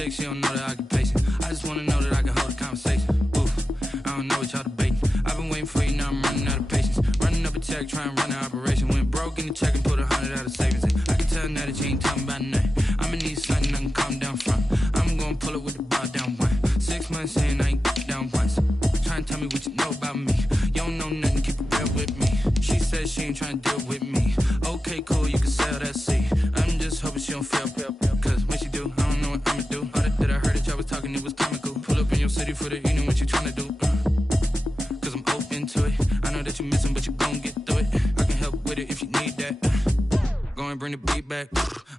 chick, she don't know the occupation. I just wanna know that I can hold a conversation. Oof, I don't know what y'all debating. I've been waiting for you, now I'm running out of patience. Running up a check, trying to run an operation. Went broke in the check and put 100 out of savings in. I can tell now that you ain't talking about nothing. I'ma need something I can calm down from. I'm gonna pull it with the bar down one. 6 months in, I ain't down once. Trying to tell me what you know about me. You don't know nothing, keep it real with me. She says she ain't trying to deal with me. Okay, cool, you can sell that seat. I'm just hoping she don't feel. Cause when she do, I don't know what I'ma do. All that I heard that y'all was talking, it was comical. Pull up in your city for the evening, what you trying to do? Cause I'm open to it. I know that you missing, but you gon' get through it. I can help with it if you need that. Go and bring the beat back.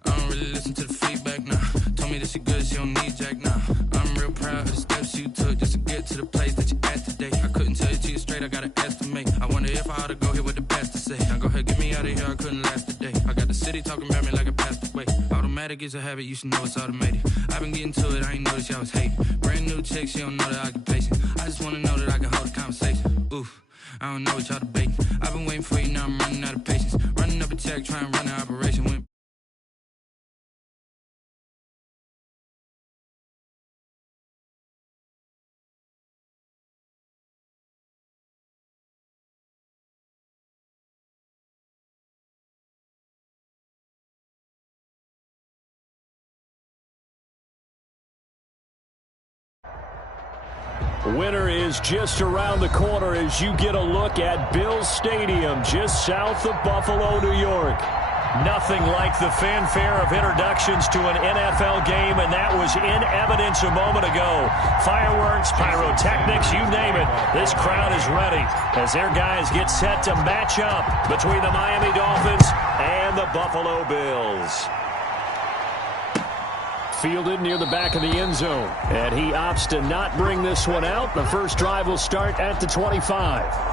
I don't really listen to the feedback, nah. Told me that she good, she don't need Jack, nah. I'm real proud of the steps you took just to get to the place that you at today. I couldn't tell you to you straight, I gotta estimate. I wonder if I ought to go here with the best to say. Now go ahead, get me out of here, I couldn't last a day. I got the city talking about me like I passed away. Automatic is a habit, you should know it's automated. I've been getting to it, I ain't noticed y'all was hating. Brand new chick, she don't know the occupation. I just wanna know that I can hold a conversation. Oof, I don't know what y'all debating. I've been waiting for you, now I'm running out of patience. Running up a check, trying to run an operation. Went Winter is just around the corner as you get a look at Bills Stadium just south of Buffalo, New York. Nothing like the fanfare of introductions to an NFL game, and that was in evidence a moment ago. Fireworks, pyrotechnics, you name it. This crowd is ready as their guys get set to match up between the Miami Dolphins and the Buffalo Bills. Fielded near the back of the end zone, and he opts to not bring this one out. The first drive will start at the 25.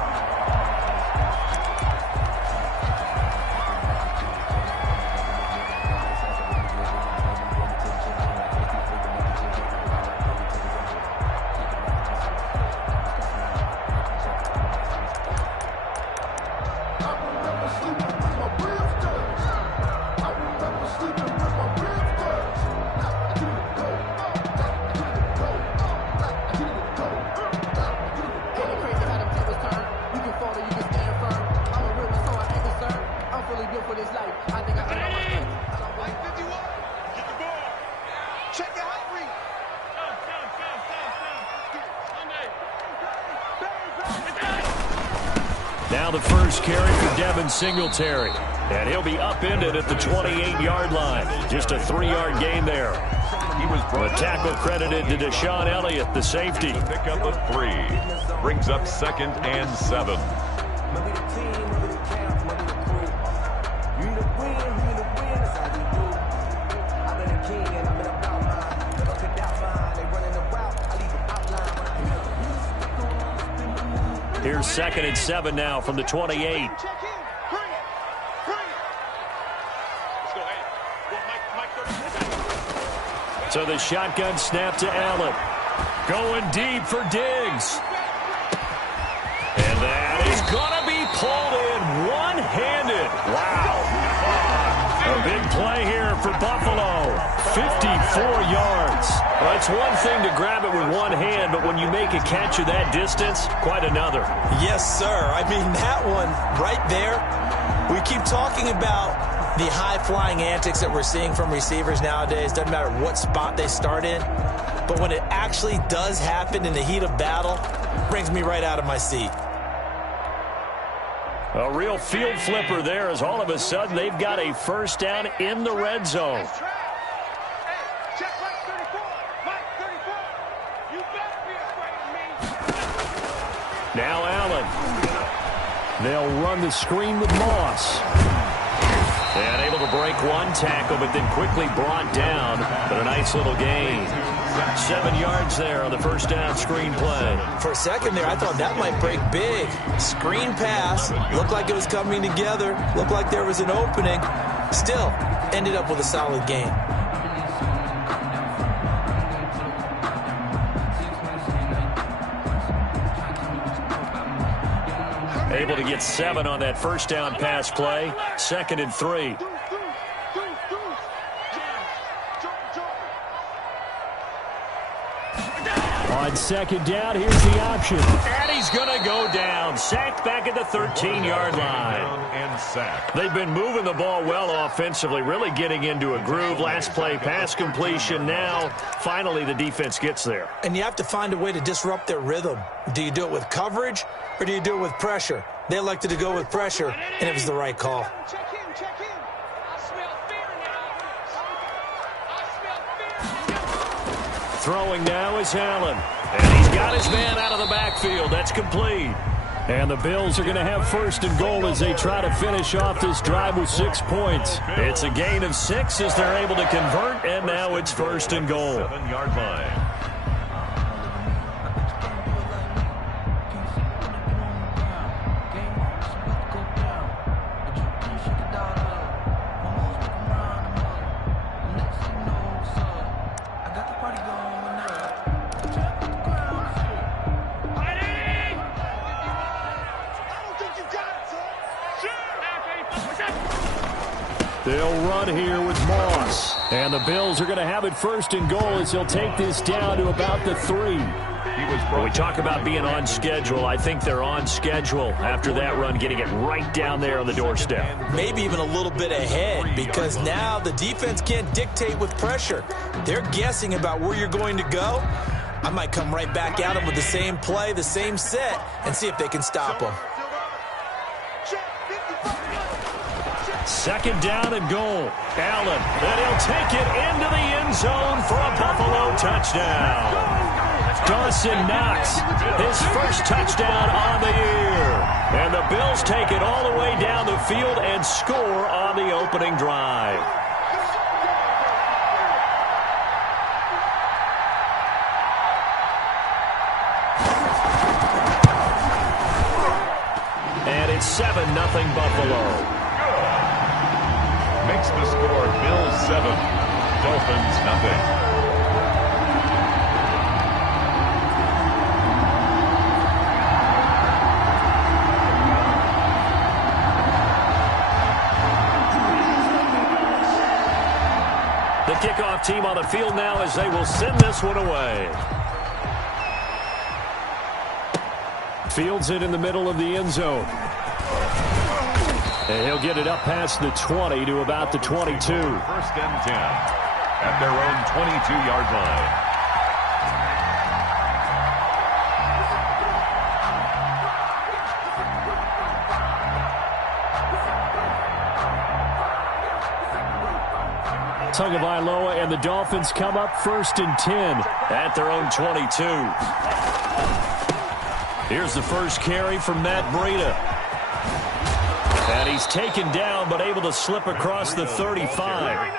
Now the first carry for Devin Singletary. And he'll be upended at the 28-yard line. Just a 3-yard gain there. The tackle credited to Deshaun Elliott, the safety. Pick up a 3. Brings up 2nd and 7. Here's 2nd and 7 now from the 28. So the shotgun snap to Allen. Going deep for Diggs. And that is going to be pulled in one-handed. Wow. A big play here for Buffalo. 54 yards. Well, it's one thing to grab it with one hand, but when you make a catch of that distance, quite another. Yes, sir. I mean, that one right there, we keep talking about the high-flying antics that we're seeing from receivers nowadays. Doesn't matter what spot they start in. But when it actually does happen in the heat of battle, it brings me right out of my seat. A real field flipper there as all of a sudden they've got a first down in the red zone. Now Allen. They'll run the screen with Moss. And able to break one tackle, but then quickly brought down. But a nice little gain. 7 yards there on the first down screen play. For a second there, I thought that might break big. Screen pass. Looked like it was coming together. Looked like there was an opening. Still, ended up with a solid gain. Able to get 7 on that first down pass play. 2nd and 3. On second down, here's the option. And he's going to go down. Sacked back at the 13-yard line. And sack. They've been moving the ball well offensively, really getting into a groove. Last play, pass completion. Now, finally, the defense gets there. And you have to find a way to disrupt their rhythm. Do you do it with coverage or do you do it with pressure? They elected to go with pressure, and it was the right call. Check in. I smell fear now. Throwing now is Allen. And he's got his man out of the backfield. That's complete. And the Bills are going to have first and goal as they try to finish off this drive with 6 points. It's a gain of 6 as they're able to convert, and now it's first and goal. 7-yard line. They'll run here with Moss. And the Bills are going to have it first and goal as he'll take this down to about the 3. When we talk about being on schedule, I think they're on schedule after that run, getting it right down there on the doorstep. Maybe even a little bit ahead, because now the defense can't dictate with pressure. They're guessing about where you're going to go. I might come right back at them with the same play, the same set, and see if they can stop them. Second down and goal. Allen, and he'll take it into the end zone for a Buffalo touchdown. Dawson Knox, his first touchdown on the year. And the Bills take it all the way down the field and score on the opening drive. And it's 7-0 Buffalo. Makes the score Bills 7, Dolphins 0. The kickoff team on the field now as they will send this one away. Fields it in the middle of the end zone. And he'll get it up past the 20 to about the 22. First and 10 at their own 22-yard line. Tagovailoa and the Dolphins come up first and 10 at their own 22. Here's the first carry from Matt Breida. And he's taken down but able to slip across the 35.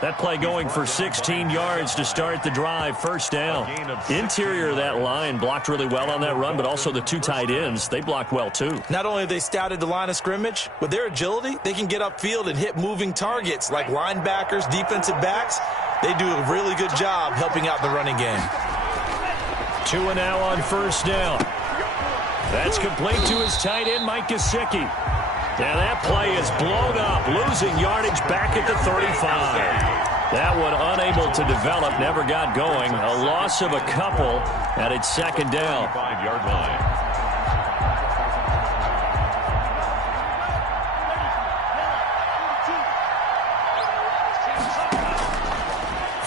That play going for 16 yards to start the drive. First down. Interior of that line blocked really well on that run, but also the two tight ends, they blocked well too. Not only have they scouted the line of scrimmage, with their agility, they can get upfield and hit moving targets like linebackers, defensive backs. They do a really good job helping out the running game. 2 now on first down. That's complete to his tight end, Mike Gesicki. Now that play is blown up, losing yardage back at the 35. That one unable to develop, never got going. A loss of a couple, and it's second down. 5-yard line.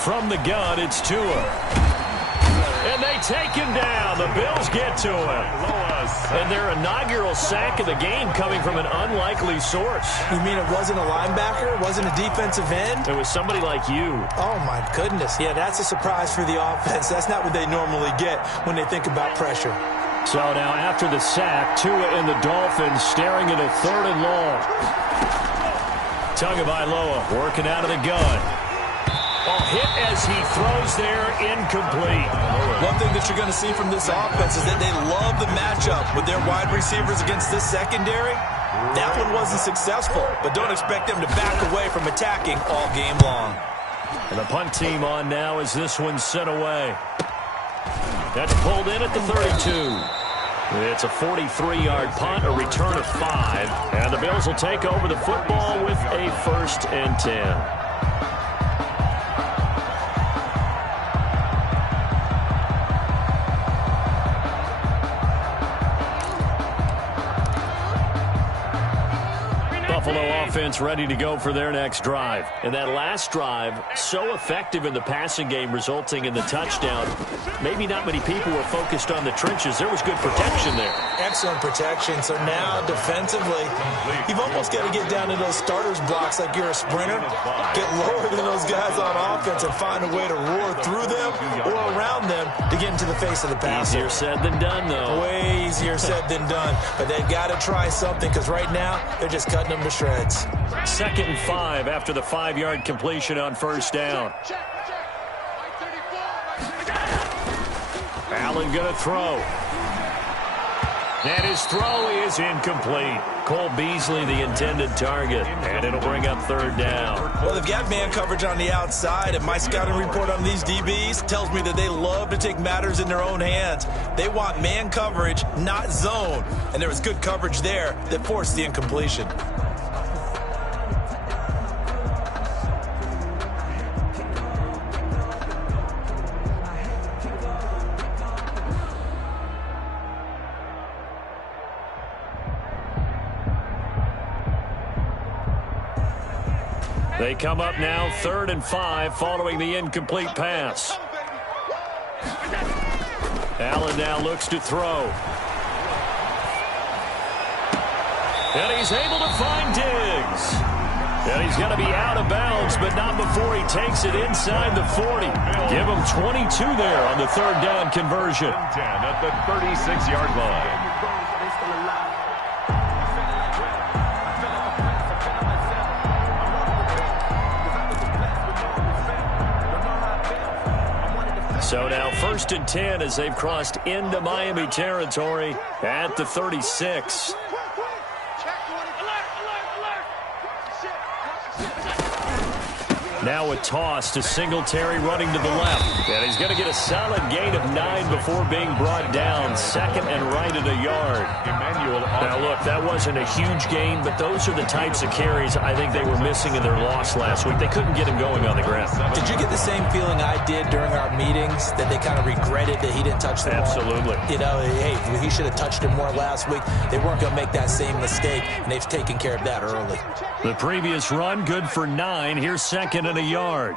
From the gun, it's Tua. And they take him down. The Bills get to him. And their inaugural sack of the game coming from an unlikely source. You mean it wasn't a linebacker? It wasn't a defensive end? It was somebody like you. Oh, my goodness. Yeah, that's a surprise for the offense. That's not what they normally get when they think about pressure. So now after the sack, Tua and the Dolphins staring at a 3rd and long. Tagovailoa working out of the gun. Hit as he throws there, incomplete. One thing that you're going to see from this offense is that they love the matchup with their wide receivers against this secondary. That one wasn't successful, but don't expect them to back away from attacking all game long. And the punt team on now as this one's sent away. That's pulled in at the 32. It's a 43-yard punt, a return of 5. And the Bills will take over the football with a 1st and 10. offense ready to go for their next drive. And that last drive, so effective in the passing game, resulting in the touchdown. Maybe not many people were focused on the trenches. There was good protection there. Excellent protection. So now, defensively, you've almost got to get down to those starters blocks like you're a sprinter. Get lower than those guys on offense and find a way to roar through them or around them to get into the face of the passer. Easier said than done, though. Way easier said than done. But they've got to try something because right now they're just cutting them to shreds. 2nd and 5 after the 5-yard completion on first down. Allen going to throw. And his throw is incomplete. Cole Beasley, the intended target, and it'll bring up 3rd down. Well, they've got man coverage on the outside, and my scouting report on these DBs tells me that they love to take matters in their own hands. They want man coverage, not zone, and there was good coverage there that forced the incompletion. They come up now 3rd and 5 following the incomplete pass. Allen now looks to throw. And he's able to find Diggs. And he's going to be out of bounds, but not before he takes it inside the 40. Give him 22 there on the 3rd down conversion. 10 at the 36-yard line. So now 1st and 10 as they've crossed into Miami territory at the 36. Now a toss to Singletary running to the left. And he's going to get a solid gain of 9 before being brought down. 2nd and right at a yard. Now look, that wasn't a huge gain, but those are the types of carries I think they were missing in their loss last week. They couldn't get him going on the ground. Did you get the same feeling I did during our meetings, that they kind of regretted that he didn't touch the ball? Absolutely. You know, hey, he should have touched him more last week. They weren't going to make that same mistake, and they've taken care of that early. The previous run good for 9. Here's 2nd and a yard.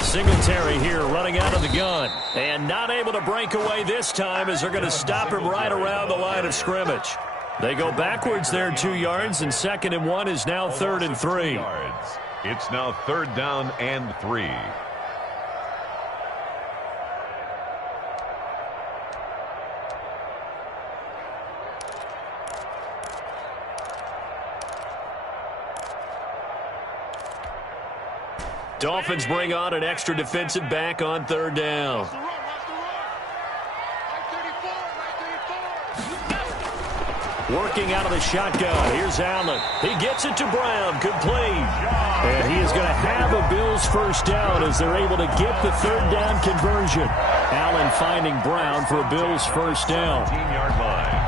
Singletary here running out of the gun. And not able to break away this time as they're going to stop him right around the line of scrimmage. They go backwards there 2 yards, and 2nd and 1 is now 3rd and 3. It's now 3rd down and 3. Dolphins bring on an extra defensive back on 3rd down. Working out of the shotgun. Here's Allen. He gets it to Brown. Complete. And he is going to have a Bills 1st down as they're able to get the 3rd down conversion. Allen finding Brown for a Bills 1st down. 17-yard line.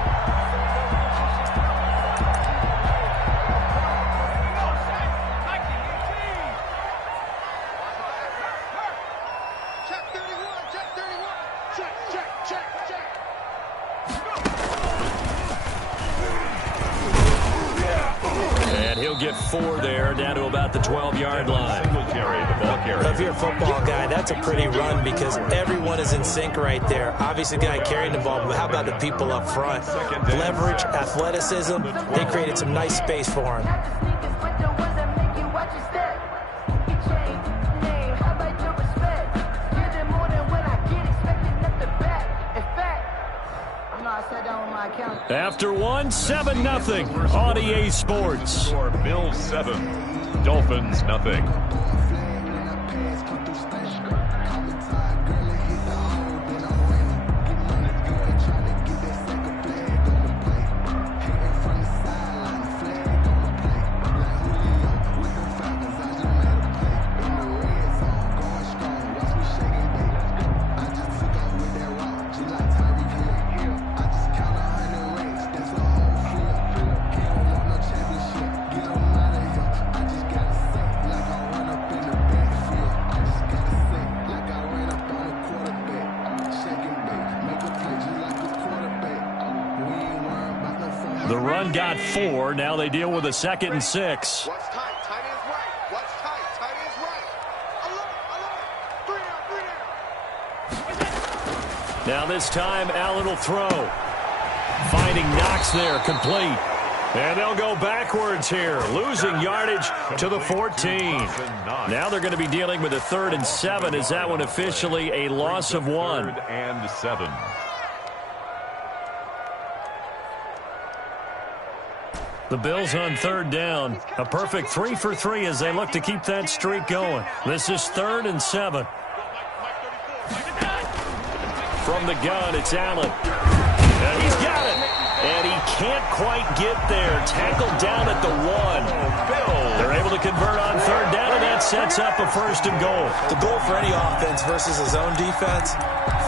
Get 4 there, down to about the 12-yard line. If you're a football guy, that's a pretty run because everyone is in sync right there. Obviously, the guy carrying the ball, but how about the people up front? Leverage, athleticism, they created some nice space for him. After 1, 7-0 on EA Sports. Bills 7, Dolphins nothing. The run got 4. Now they deal with a 2nd and 6. What's tight? Tight is right. What's tight? Tight is right. Alert. 3 down. Now this time, Allen will throw. Finding Knox there, complete. And they'll go backwards here, losing yardage to the 14. Now they're going to be dealing with a 3rd and 7. Is that one officially a loss of 1? 3rd and 7. The Bills on 3rd down. A perfect 3 for 3 as they look to keep that streak going. This is 3rd and 7. From the gun, it's Allen. And he's got it. And he can't quite get there. Tackled down at the 1. They're able to convert on 3rd down, and that sets up a 1st and goal. The goal for any offense versus a zone defense,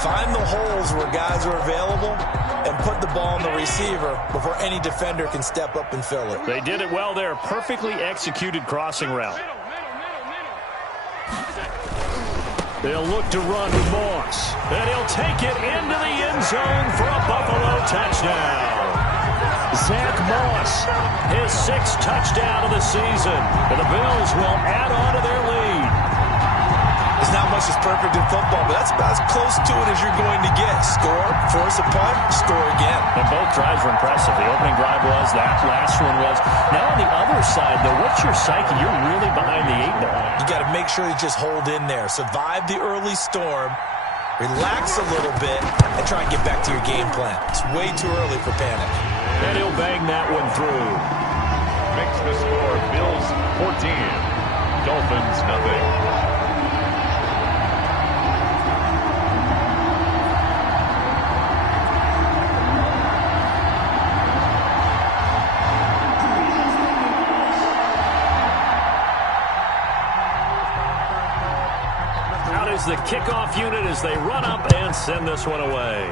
find the holes where guys are available and put the ball on the receiver before any defender can step up and fill it. They did it well there. Perfectly executed crossing route. They'll look to run with Moss. And he'll take it into the end zone for a Buffalo touchdown. Zach Moss, his 6th touchdown of the season. And the Bills will add on to their lead. There's not much that's perfect in football, but that's about as close to it as you're going to get. Score, force a punt, score again. And both drives were impressive. The opening drive was, that last one was. Now on the other side, though, what's your psyche? You're really behind the 8 ball. You got to make sure you just hold in there. Survive the early storm, relax a little bit, and try and get back to your game plan. It's way too early for panic. And he'll bang that one through. Makes the score Bills 14, Dolphins nothing. The kickoff unit as they run up and send this one away.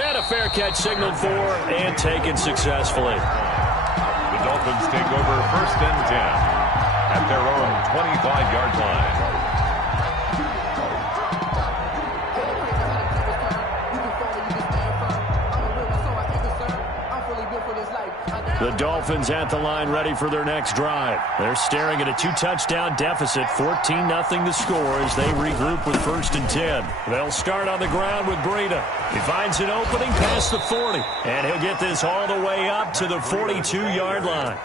And a fair catch signaled for and taken successfully. The Dolphins take over 1st and 10 at their own 25-yard line. The Dolphins at the line ready for their next drive. They're staring at a 2-touchdown deficit, 14-0 the score as they regroup with 1st and 10. They'll start on the ground with Breida. He finds an opening past the 40, and he'll get this all the way up to the 42-yard line.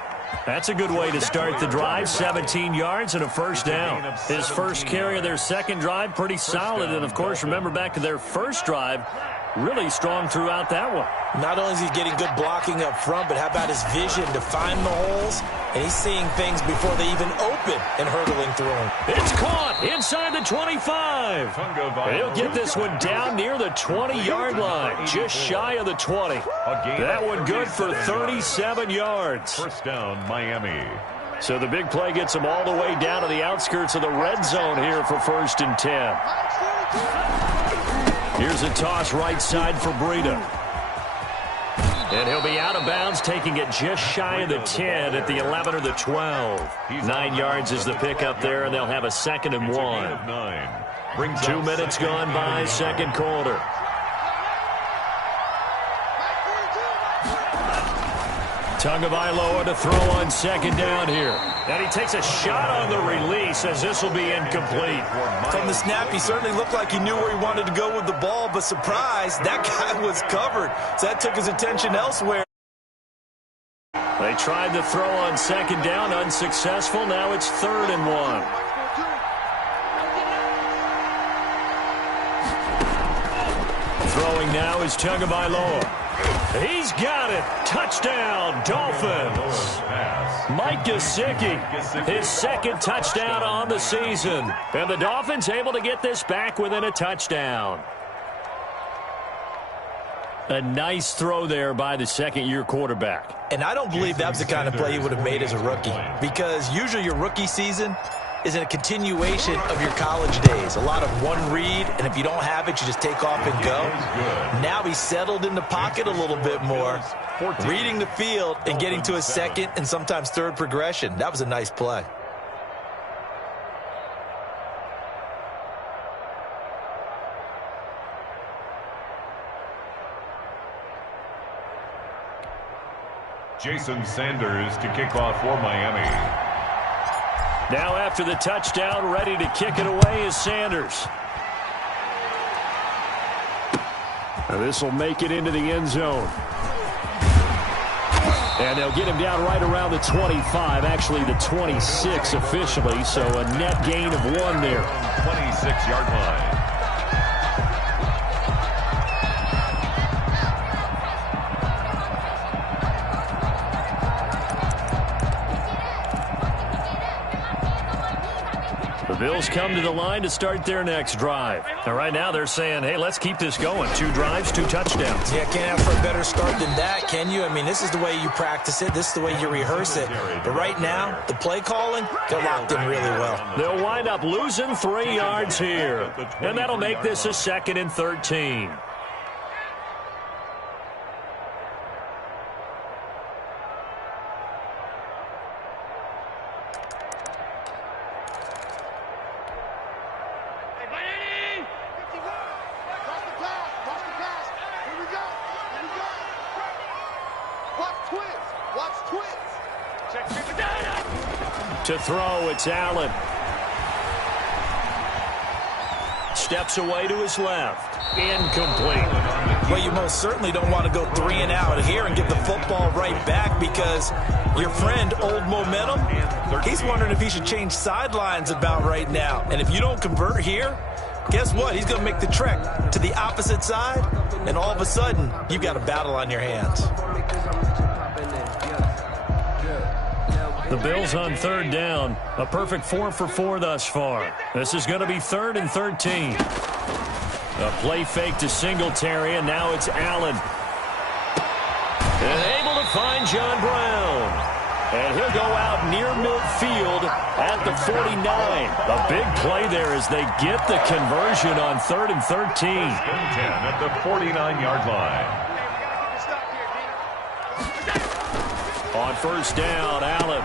That's a good way to start the drive, 17 yards and a 1st down. His first carry of their 2nd drive, pretty solid, and of course, remember back to their 1st drive, really strong throughout that one. Not only is he getting good blocking up front, but how about his vision to find the holes? And he's seeing things before they even open and hurdling through them. It's caught inside the 25. He'll get this one down near the 20-yard line, just shy of the 20. That one good for 37 yards. 1st down, Miami. So the big play gets them all the way down to the outskirts of the red zone here for 1st and 10. Here's a toss right side for Breida. And he'll be out of bounds, taking it just shy of the 10 at the 11 or the 12. 9 yards is the pickup there, and they'll have a 2nd and 1. 2 minutes gone by, 2nd quarter. Tagovailoa to throw on 2nd down here. And he takes a shot on the release as this will be incomplete. From the snap, he certainly looked like he knew where he wanted to go with the ball, but surprise, that guy was covered. So that took his attention elsewhere. They tried the throw on 2nd down, unsuccessful. Now it's 3rd and 1. Throwing now is Tagovailoa. He's got it. Touchdown, Dolphins. Mike Gesicki, his 2nd touchdown on the season. And the Dolphins able to get this back within a touchdown. A nice throw there by the 2nd-year quarterback. And I don't believe that was the kind of play he would have made as a rookie, because usually your rookie season is a continuation of your college days. A lot of one read, and if you don't have it, you just take off and go. Now he's settled in the pocket a little bit more, reading the field and getting to his 2nd and sometimes 3rd progression. That was a nice play. Jason Sanders to kick off for Miami. Now after the touchdown, ready to kick it away is Sanders. This will make it into the end zone. And they'll get him down right around the 25, actually the 26 officially, so a net gain of 1 there. 26-yard line. The Bills come to the line to start their next drive. And right now they're saying, hey, let's keep this going. 2 drives, 2 touchdowns. Yeah, can't ask for a better start than that, can you? I mean, this is the way you practice it. This is the way you rehearse it. But right now, the play calling, they're locked in really well. They'll wind up losing 3 yards here. And that'll make this a 2nd and 13. To throw, it's Allen. Steps away to his left. Incomplete. Well, you most certainly don't want to go 3 and out here and give the football right back because your friend, Old Momentum, he's wondering if he should change sidelines about right now. And if you don't convert here, guess what? He's going to make the trek to the opposite side, and all of a sudden, you've got a battle on your hands. The Bills on 3rd down. A perfect 4 for 4 thus far. This is going to be 3rd and 13. A play fake to Singletary, and now it's Allen. And able to find John Brown. And he'll go out near midfield at the 49. A big play there as they get the conversion on 3rd and 13. 10 at the 49-yard line. On 1st down, Allen.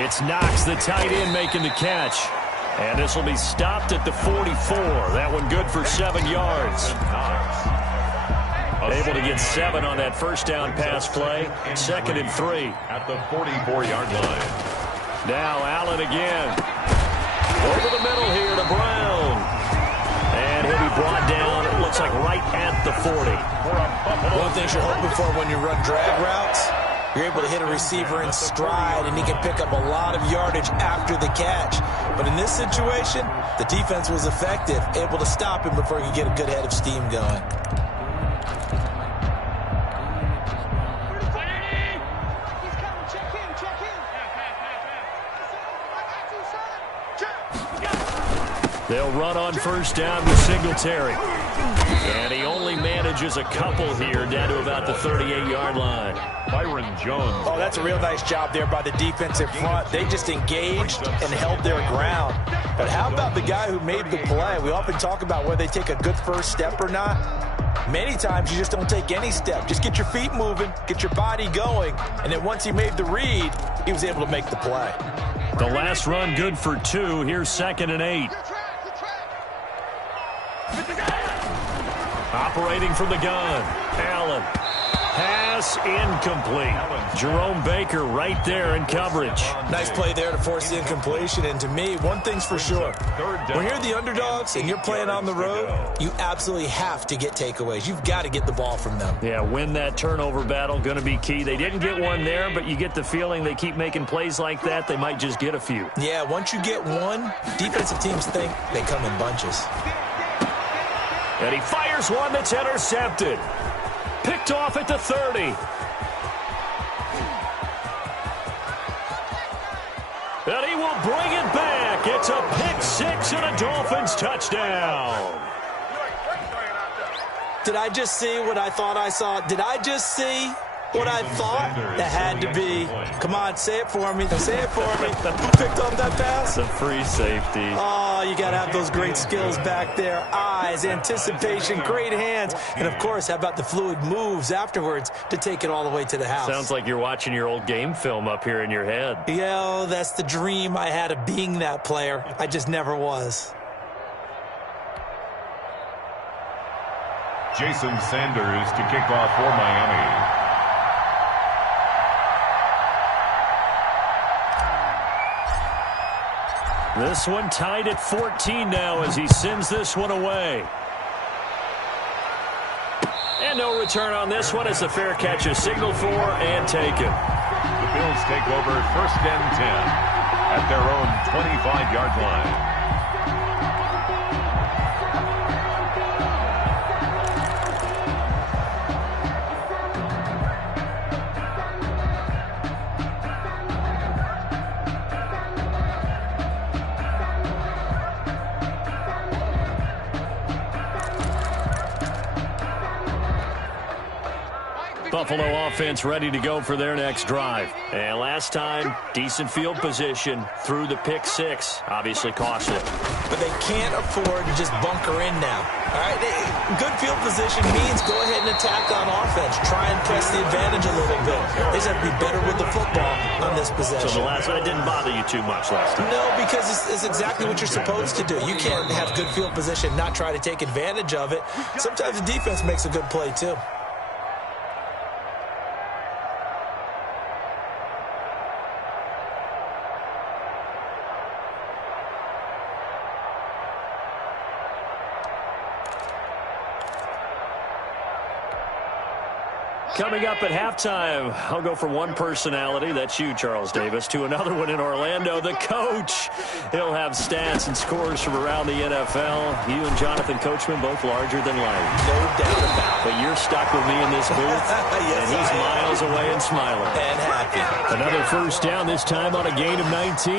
It's Knox, the tight end, making the catch. And this will be stopped at the 44. That one good for 7 yards. Able to get 7 on that 1st down pass play. 2nd and 3. At the 44-yard line. Now Allen again. Over the middle here to Brown. And he'll be brought down, it looks like right at the 40. One thing you're hoping for when you run drag routes, you're able to hit a receiver in stride, and he can pick up a lot of yardage after the catch. But in this situation, the defense was effective, able to stop him before he could get a good head of steam going. They'll run on 1st down with Singletary. And he only manages a couple here down to about the 38-yard line. Byron Jones. Oh, that's a real nice job there by the defensive front. They just engaged and held their ground. But how about the guy who made the play? We often talk about whether they take a good first step or not. Many times you just don't take any step. Just get your feet moving, get your body going. And then once he made the read, he was able to make the play. The last run good for 2. Here's 2nd and 8. Operating from the gun, Allen. Pass incomplete. Jerome Baker right there in coverage. Nice play there to force the incompletion. And to me, one thing's for sure. When you're the underdogs and you're playing on the road, you absolutely have to get takeaways. You've got to get the ball from them. Yeah, win that turnover battle, going to be key. They didn't get one there, but you get the feeling they keep making plays like that, they might just get a few. Yeah, once you get one, defensive teams think they come in bunches. And he fires one that's intercepted. Picked off at the 30. And he will bring it back. It's a pick 6 and a Dolphins touchdown. Did I just see what I thought I saw? Did I just see what I thought? That had to be. Come on, say it for me. Say it for me. Who picked up that pass? It's a free safety. Oh, you got to have those great skills back there. Eyes, anticipation, great hands. And, of course, how about the fluid moves afterwards to take it all the way to the house? Sounds like you're watching your old game film up here in your head. Yeah, that's the dream I had of being that player. I just never was. Jason Sanders to kick off for Miami. This one tied at 14 now as he sends this one away. And no return on this one as the fair catch is signaled for and taken. The Bills take over 1st and 10 at their own 25-yard line. Buffalo offense ready to go for their next drive. And last time, decent field position through the pick six. Obviously costly. But they can't afford to just bunker in now. All right, good field position means go ahead and attack on offense. Try and press the advantage a little bit. They just have to be better with the football on this possession. So the last one didn't bother you too much last time? No, because it's exactly what you're supposed to do. You can't have good field position, not try to take advantage of it. Sometimes the defense makes a good play, too. Coming up at halftime, I'll go from one personality, that's you, Charles Davis, to another one in Orlando, the coach. He'll have stats and scores from around the NFL. You and Jonathan Coachman, both larger than life. No doubt about it. But you're stuck with me in this booth, yes, and he's miles away and smiling. And happy. Another first down, this time on a gain of 19.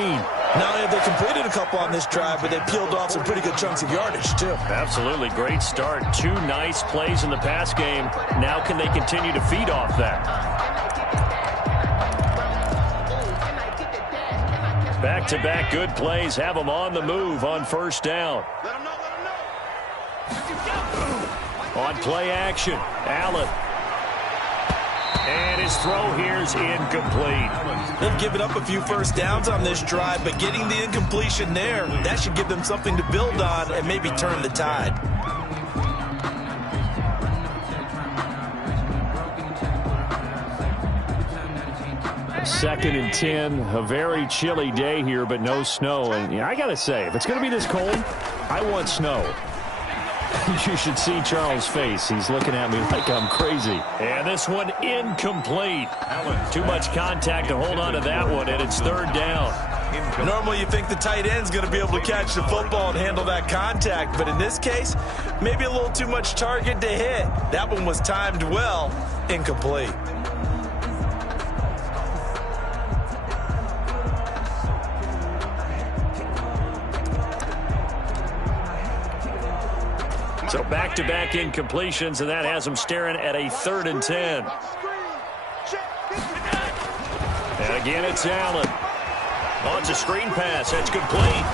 Not only have they completed a couple on this drive, but they peeled off some pretty good chunks of yardage, too. Absolutely. Great start. 2 nice plays in the pass game. Now can they continue to feed off that? Back-to-back good plays have them on the move on first down. On play action, Allen. And his throw here is incomplete. They've given up a few first downs on this drive, but getting the incompletion there, that should give them something to build on and maybe turn the tide. Second and 10, a very chilly day here, but no snow. And I got to say, if it's going to be this cold, I want snow. You should see Charles' face. He's looking at me like I'm crazy. And this one incomplete. Too much contact to hold on to that one, and it's third down. Normally you think the tight end's going to be able to catch the football and handle that contact, but in this case, maybe a little too much target to hit. That one was timed well, incomplete. So back-to-back incompletions, and that has them staring at a 3rd and 10. And again, it's Allen. Oh, it's a screen pass. That's complete.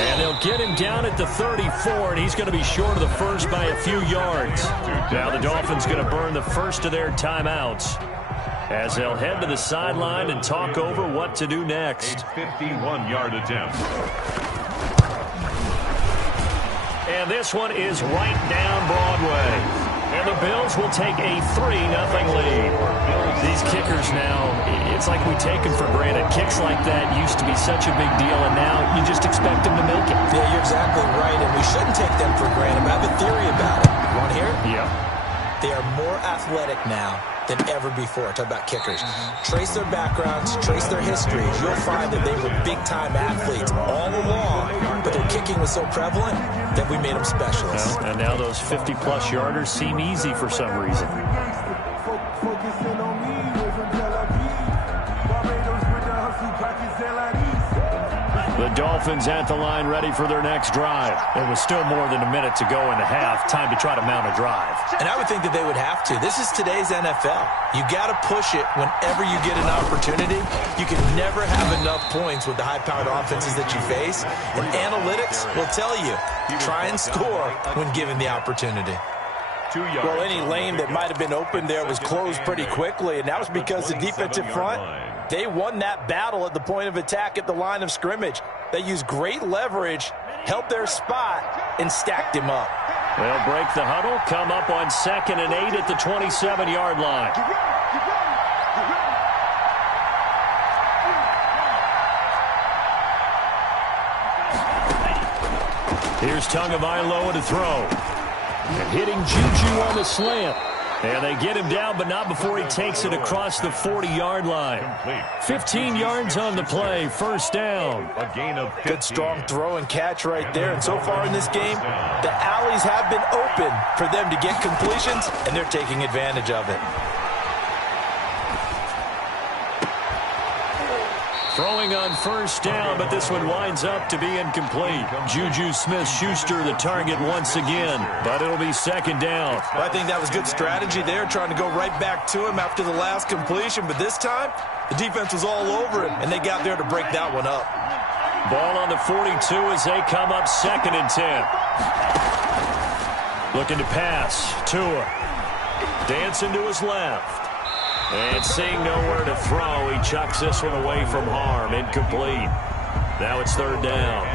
And they'll get him down at the 34, and he's going to be short of the first by a few yards. Now the Dolphins going to burn the first of their timeouts as they'll head to the sideline and talk over what to do next. 51-yard attempt. And this one is right down Broadway. And the Bills will take a 3-0 lead. These kickers now, it's like we take them for granted. Kicks like that used to be such a big deal, and now you just expect them to make it. Yeah, you're exactly right, and we shouldn't take them for granted. But I have a theory about it. You want to hear it? Yeah. They are more athletic now than ever before. Talk about kickers. Trace their backgrounds, trace their histories. You'll find that they were big-time athletes all along, but their kicking was so prevalent that we made them specialists. Well, and now those 50-plus yarders seem easy for some reason. The Dolphins at the line ready for their next drive. It was still more than a minute to go in the half. Time to try to mount a drive. And I would think that they would have to. This is today's NFL. You got to push it whenever you get an opportunity. You can never have enough points with the high-powered offenses that you face. And analytics will tell you, try and score when given the opportunity. Well, any lane that might have been open there was closed pretty quickly, and that was because the defensive front, they won that battle at the point of attack at the line of scrimmage. They used great leverage, held their spot, and stacked him up. They'll break the huddle, come up on 2nd and 8 at the 27-yard line. Here's Tagovailoa to throw. And hitting Juju on the slant. And they get him down, but not before he takes it across the 40-yard line. 15 yards on the play, first down. A gain of 15. Good strong throw and catch right there. And so far in this game, the alleys have been open for them to get completions, and they're taking advantage of it. Throwing on first down, but this one winds up to be incomplete. Juju Smith-Schuster the target once again, but it'll be second down. Well, I think that was good strategy there, trying to go right back to him after the last completion. But this time, the defense was all over him, and they got there to break that one up. Ball on the 42 as they come up 2nd and 10. Looking to pass. Tua. Dancing to his left. And seeing nowhere to throw, he chucks this one away from harm. Incomplete. Now it's 3rd down.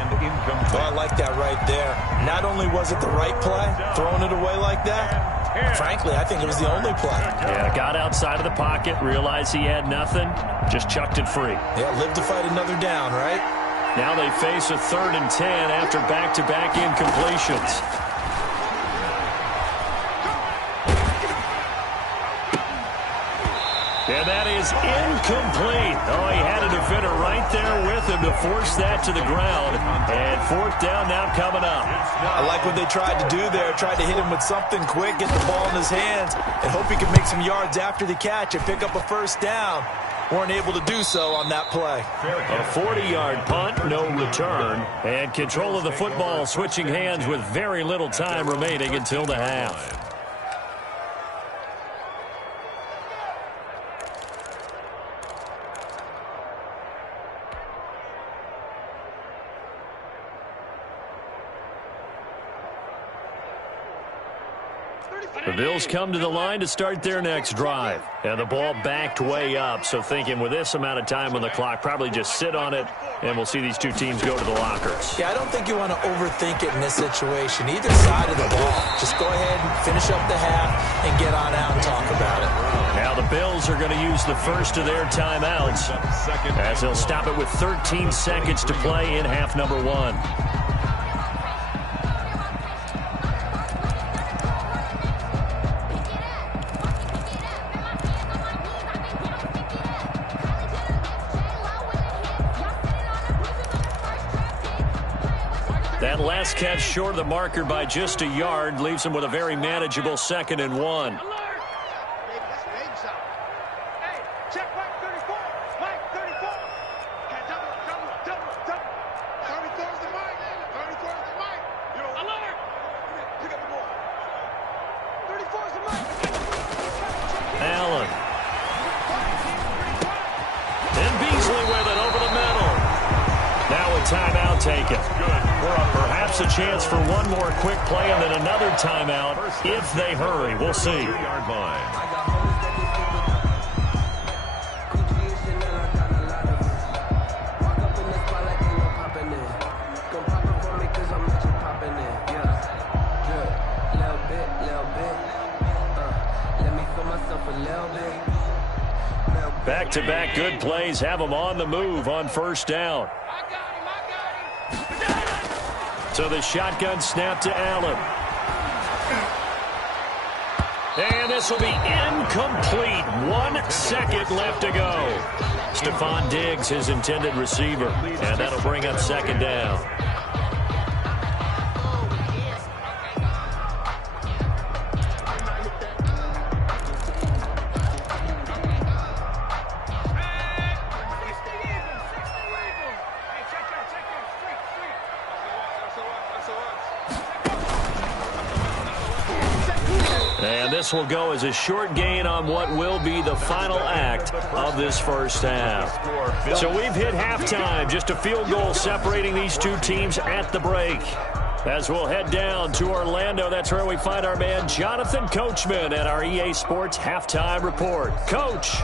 Well, I like that right there. Not only was it the right play, throwing it away like that, frankly, I think it was the only play. Yeah, got outside of the pocket, realized he had nothing, just chucked it free. Yeah, live to fight another down, right? Now they face a 3rd and 10 after back-to-back incompletions. And that is incomplete. Oh, he had a defender right there with him to force that to the ground. And 4th down now coming up. I like what they tried to do there. Tried to hit him with something quick, get the ball in his hands, and hope he could make some yards after the catch and pick up a first down. Weren't able to do so on that play. A 40-yard punt, no return. And control of the football switching hands with very little time remaining until the half. The Bills come to the line to start their next drive. And the ball backed way up, so thinking with this amount of time on the clock, probably just sit on it, and we'll see these two teams go to the lockers. Yeah, I don't think you want to overthink it in this situation. Either side of the ball. Just go ahead and finish up the half and get on out and talk about it. Now the Bills are going to use the first of their timeouts as they'll stop it with 13 seconds to play in half number 1. That last catch short of the marker by just a yard leaves him with a very manageable 2nd and 1. Allen. And Beasley with it over the middle. Now a timeout taken. Perhaps a chance for one more quick play and then another timeout if they hurry. We'll see. Back-to-back good plays have them on the move on first down. So the shotgun snap to Allen. And this will be incomplete. 1 second left to go. Stephon Diggs, his intended receiver. And that'll bring up 2nd down. And this will go as a short gain on what will be the final act of this first half. So we've hit halftime. Just a field goal separating these two teams at the break. As we'll head down to Orlando, that's where we find our man Jonathan Coachman at our EA Sports Halftime Report. Coach.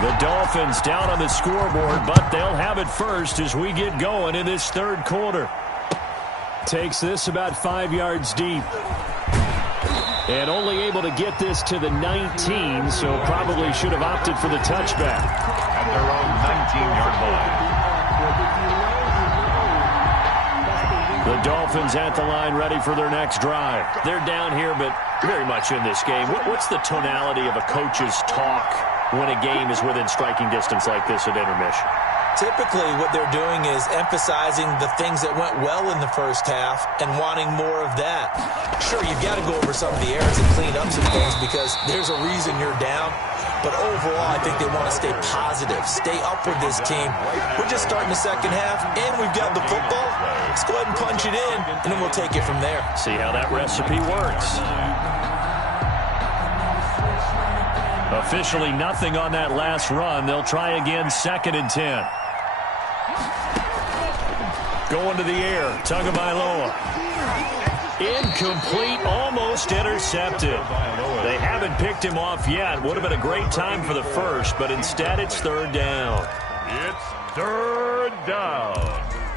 The Dolphins down on the scoreboard, but they'll have it first as we get going in this 3rd quarter. Takes this about 5 yards deep. And only able to get this to the 19, so probably should have opted for the touchback. At their own 19-yard line. The Dolphins at the line ready for their next drive. They're down here, but very much in this game. What's the tonality of a coach's talk when a game is within striking distance like this at intermission? Typically, what they're doing is emphasizing the things that went well in the first half and wanting more of that. Sure, you've got to go over some of the errors and clean up some things because there's a reason you're down. But overall, I think they want to stay positive, stay up with this team. We're just starting the second half, and we've got the football. Let's go ahead and punch it in, and then we'll take it from there. See how that recipe works. Officially nothing on that last run. They'll try again, 2nd and 10. Going to the air, Tagovailoa. Incomplete, almost intercepted. They haven't picked him off yet. Would have been a great time for the first, but instead it's 3rd down. It's 3rd down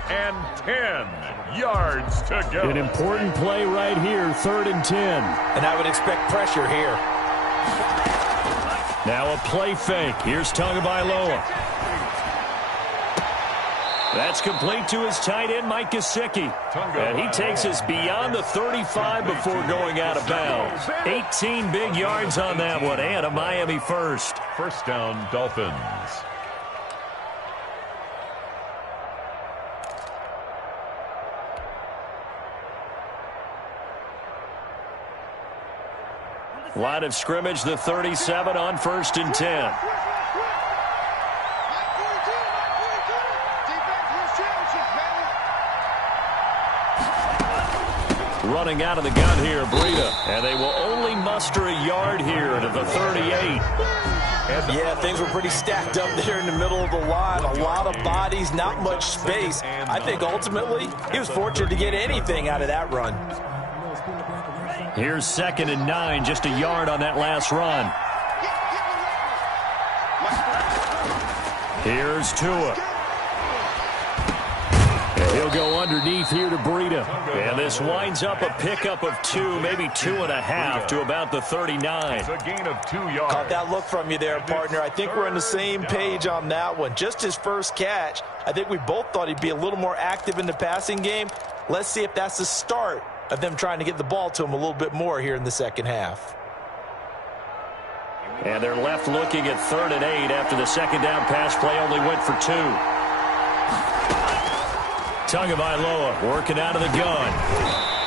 and 10 yards to go. An important play right here, 3rd and 10. And I would expect pressure here. Now a play fake. Here's Tagovailoa. That's complete to his tight end, Mike Gesicki. And he takes us beyond the 35 before going out of bounds. 18 big yards on that one, and a Miami first. 1st down, Dolphins. Line of scrimmage, the 37 on 1st and 10. Running out of the gun here, Breida. And they will only muster a yard here to the 38. Yeah, things were pretty stacked up there in the middle of the line. A lot of bodies, not much space. I think ultimately he was fortunate to get anything out of that run. Here's 2nd and 9, just a yard on that last run. Here's Tua. And he'll go underneath here to Breida. And this winds up a pickup of 2, maybe 2.5 to about the 39. It's a gain of 2 yards. Caught that look from you there, partner. I think we're on the same page on that one. Just his first catch. I think we both thought he'd be a little more active in the passing game. Let's see if that's the start of them trying to get the ball to him a little bit more here in the second half. And they're left looking at 3rd and 8 after the second down pass play only went for 2. Tagovailoa working out of the gun.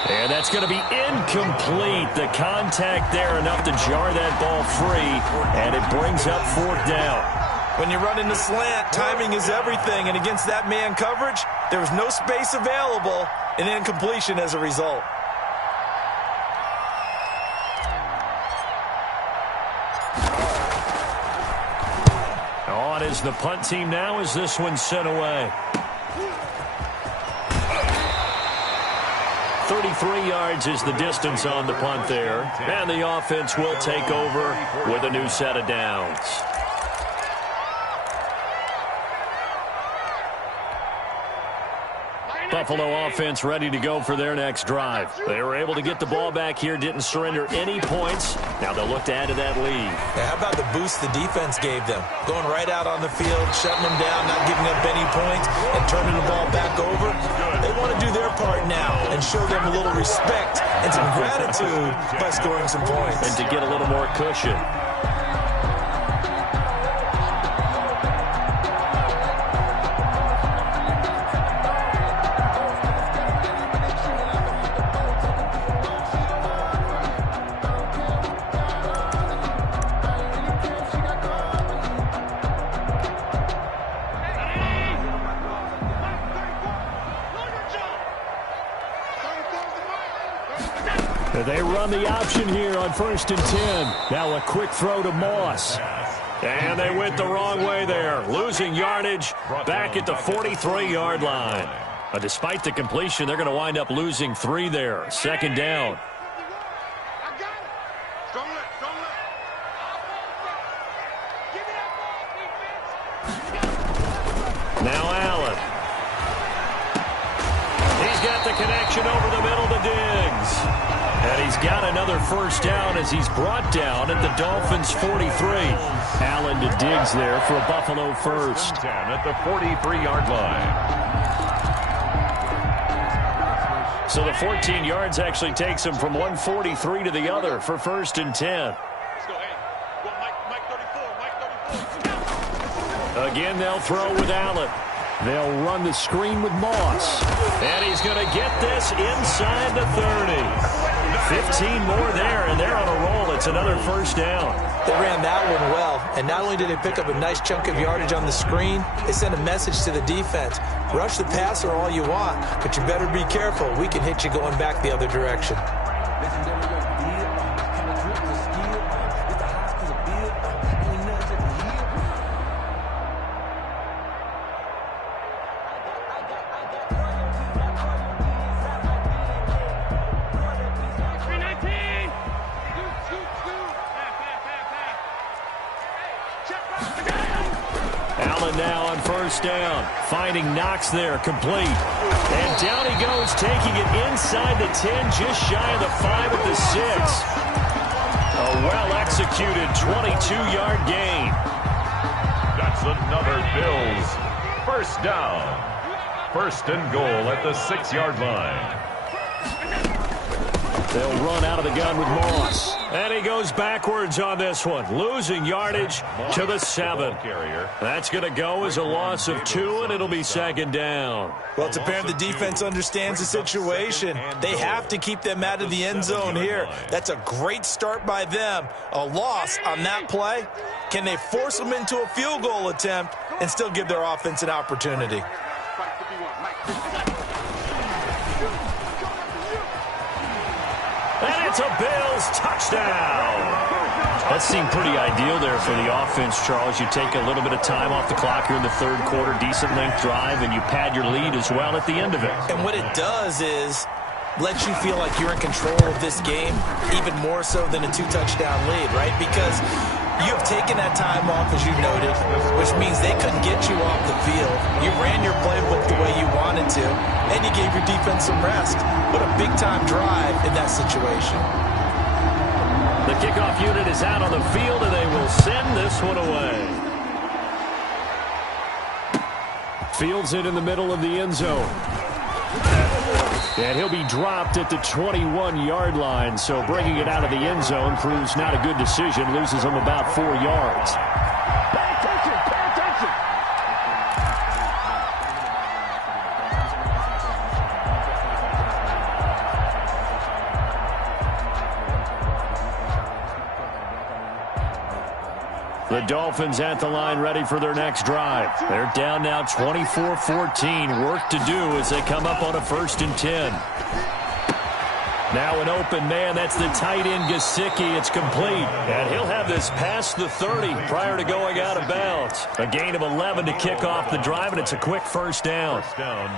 And that's going to be incomplete. The contact there enough to jar that ball free. And it brings up 4th down. When you run in the slant, timing is everything. And against that man coverage, there was no space available. An incompletion as a result. On is the punt team now as this one's sent away. 33 yards is the distance on the punt there. And the offense will take over with a new set of downs. Buffalo offense ready to go for their next drive. They were able to get the ball back here, didn't surrender any points. Now they'll look to add to that lead. Yeah, how about the boost the defense gave them? Going right out on the field, shutting them down, not giving up any points, and turning the ball back over. They want to do their part now and show them a little respect and some gratitude by scoring some points. And to get a little more cushion. They run the option here on 1st and 10. Now a quick throw to Moss. And they went the wrong way there. Losing yardage back at the 43-yard line. Despite the completion, they're going to wind up losing 3 there. 2nd down. Now Allen. He's got the connection over the middle to Diggs. And he's got another first down as he's brought down at the Dolphins' 43. Allen to Diggs there for a Buffalo first. 10 at the 43-yard line. So the 14 yards actually takes him from 143 to the other for 1st and 10. Again, they'll throw with Allen. They'll run the screen with Moss. And he's going to get this inside the 30. 15 more there, and they're on a roll. It's another first down. They ran that one well, and not only did they pick up a nice chunk of yardage on the screen, they sent a message to the defense. Rush the passer all you want, but you better be careful. We can hit you going back the other direction. Allen now on first down. Finding Knox there, complete. And down he goes, taking it inside the 10, just shy of the 5 at the 6. A well-executed 22-yard gain. That's another Bills first down. 1st and goal at the 6-yard line. They'll run out of the gun with Moss. And he goes backwards on this one, losing yardage to the 7. That's going to go as a loss of 2, and it'll be 2nd down. Well, it's apparent the defense understands the situation. They have to keep them out of the end zone here. That's a great start by them. A loss on that play. Can they force them into a field goal attempt and still give their offense an opportunity? And it's a Bills touchdown. That seemed pretty ideal there for the offense, Charles. You take a little bit of time off the clock here in the 3rd quarter, decent length drive, and you pad your lead as well at the end of it. And what it does is lets you feel like you're in control of this game, even more so than a 2-touchdown lead, right? Because you have taken that time off, as you noted, which means they couldn't get you off the field. You ran your playbook the way you wanted to, and you gave your defense some rest. What a big-time drive in that situation. The kickoff unit is out on the field, and they will send this one away. Fields it in the middle of the end zone. And he'll be dropped at the 21-yard line, so bringing it out of the end zone proves not a good decision, loses him about 4 yards. Pay attention, pay attention. The Dolphins at the line ready for their next drive. They're down now 24-14. Work to do as they come up on a 1st and 10. Now an open man. That's the tight end, Gesicki. It's complete. And he'll have this past the 30 prior to going out of bounds. A gain of 11 to kick off the drive, and it's a quick first down.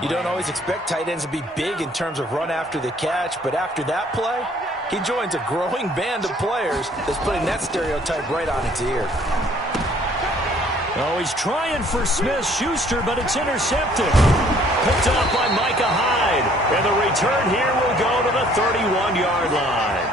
You don't always expect tight ends to be big in terms of run after the catch, but after that play, he joins a growing band of players that's putting that stereotype right on its ear. Oh, he's trying for Smith-Schuster, but it's intercepted. Picked up by Micah Hyde. And the return here will go to the 31-yard line.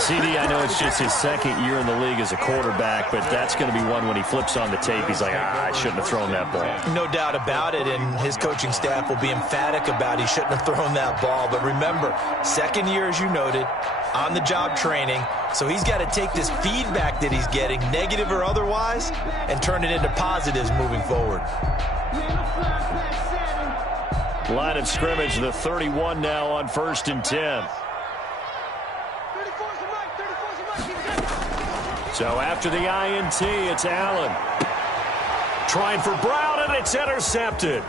CD, I know it's just his 2nd year in the league as a quarterback, but that's going to be one when he flips on the tape. He's like, I shouldn't have thrown that ball. No doubt about it, and his coaching staff will be emphatic about he shouldn't have thrown that ball. But remember, 2nd year, as you noted, on-the-job training, so he's got to take this feedback that he's getting, negative or otherwise, and turn it into positives moving forward. Line of scrimmage, the 31 now on 1st and 10. So after the INT, it's Allen. Trying for Brown, and it's intercepted.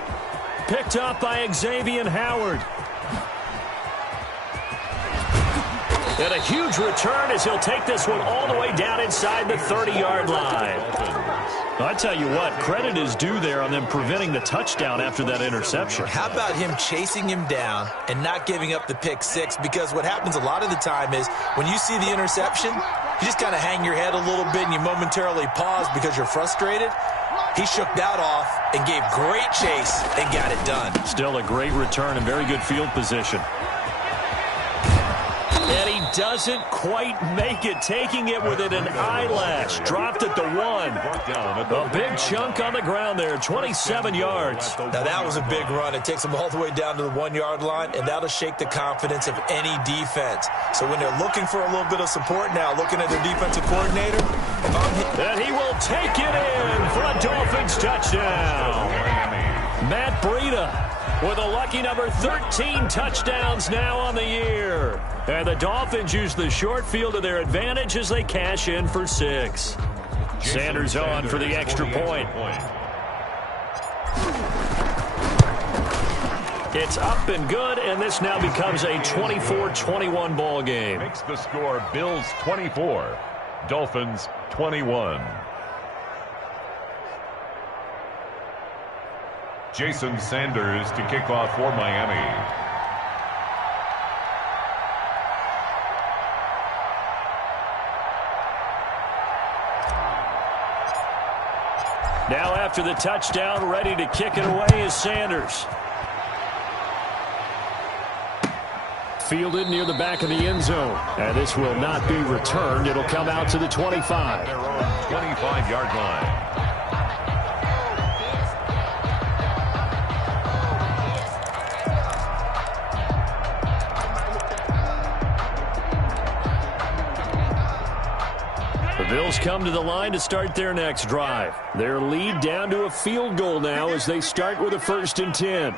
Picked up by Xavier Howard. And a huge return as he'll take this one all the way down inside the 30-yard line. I tell you what, credit is due there on them preventing the touchdown after that interception. How about him chasing him down and not giving up the pick six? Because what happens a lot of the time is when you see the interception, you just kind of hang your head a little bit and you momentarily pause because you're frustrated. He shook that off and gave great chase and got it done. Still a great return and very good field position. And he doesn't quite make it, taking it within an eyelash. Dropped at the 1. A big chunk on the ground there, 27 yards. Now, that was a big run. It takes them all the way down to the 1-yard line, and that'll shake the confidence of any defense. So when they're looking for a little bit of support now, looking at their defensive coordinator, and he will take it in for a Dolphins touchdown. Matt Breida with a lucky number 13 touchdowns now on the year. And the Dolphins use the short field to their advantage as they cash in for 6. Sanders on for the extra point. It's up and good, and this now becomes a 24-21 ball game. Makes the score Bills 24, Dolphins 21. Jason Sanders to kick off for Miami. Now after the touchdown, ready to kick it away is Sanders. Fielded near the back of the end zone. And this will not be returned. It'll come out to the 25. Their own 25-yard line. The Bills come to the line to start their next drive. Their lead down to a field goal now as they start with a 1st and 10.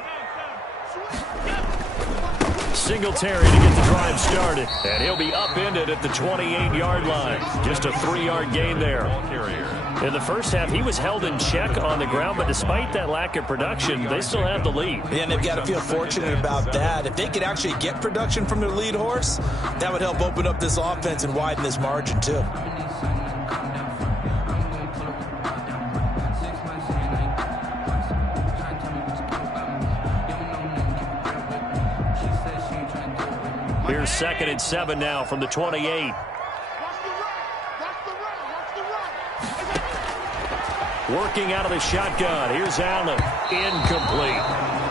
Singletary to get the drive started. And he'll be upended at the 28-yard line. Just a 3-yard gain there. In the first half, he was held in check on the ground, but despite that lack of production, they still have the lead. Yeah, and they've got to feel fortunate about that. If they could actually get production from their lead horse, that would help open up this offense and widen this margin, too. Here's 2nd and 7 now from the 28. Working out of the shotgun. Here's Allen. Incomplete.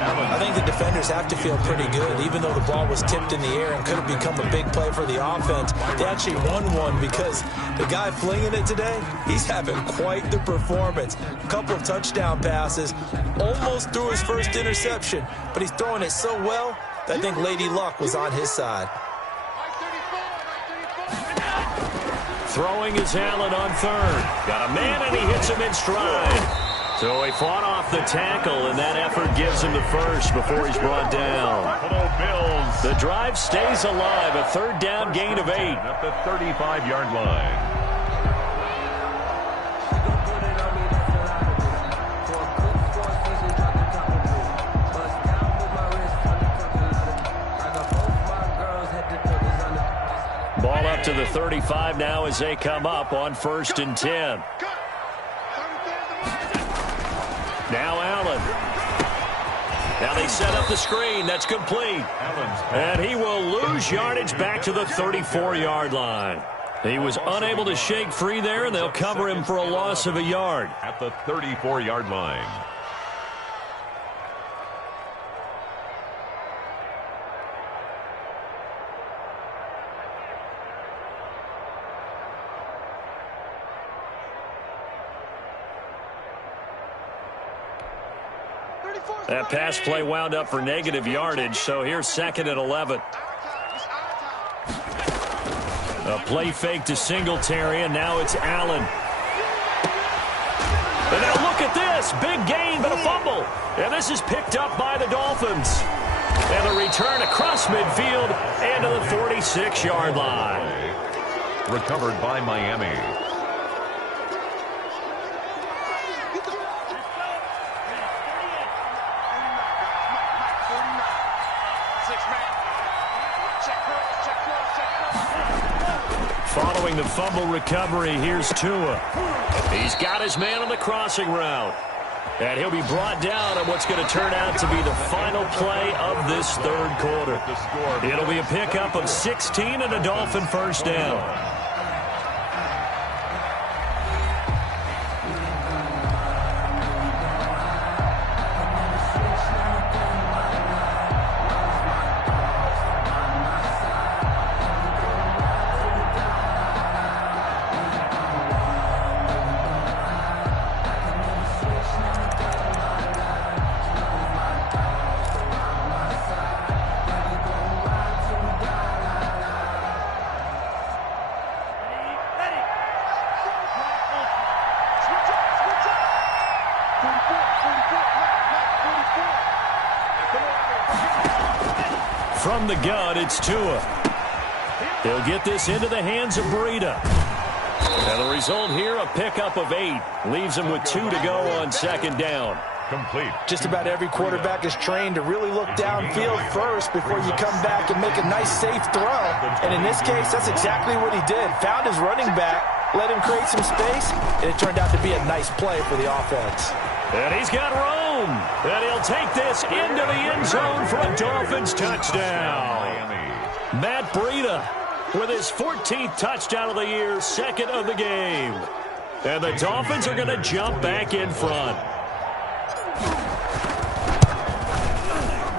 I think the defenders have to feel pretty good. Even though the ball was tipped in the air and could have become a big play for the offense, they actually won one because the guy flinging it today, he's having quite the performance. A couple of touchdown passes, almost threw his first interception, but he's throwing it so well that I think Lady Luck was on his side. Throwing is Allen on 3rd. Got a man, and he hits him in stride. So he fought off the tackle, and that effort gives him the first before he's brought down. Bills. The drive stays alive. A 3rd down gain of 8. At the 35-yard line. Ball up to the 35 now as they come up on 1st and 10. Now Allen. Now they set up the screen. That's complete. And he will lose yardage back to the 34-yard line. He was unable to shake free there, and they'll cover him for a loss of a yard. At the 34-yard line. That pass play wound up for negative yardage, so here's 2nd and 11. A play fake to Singletary, and now it's Allen. And now look at this. Big gain, but a fumble. And this is picked up by the Dolphins. And a return across midfield and to the 46-yard line. Recovered by Miami. Following the fumble recovery, here's Tua. He's got his man on the crossing route. And he'll be brought down on what's going to turn out to be the final play of this 3rd quarter. It'll be a pickup of 16 and a Dolphin 1st down. From the gun, it's Tua. He'll get this into the hands of Breida. And the result here, a pickup of 8. Leaves him with 2 to go on second down. Complete. Just about every quarterback is trained to really look downfield first before you come back and make a nice, safe throw. And in this case, that's exactly what he did. Found his running back, let him create some space, and it turned out to be a nice play for the offense. And he's got room. And he'll take this into the end zone for a Dolphins touchdown. Matt Breida with his 14th touchdown of the year, second of the game. And the Dolphins are going to jump back in front.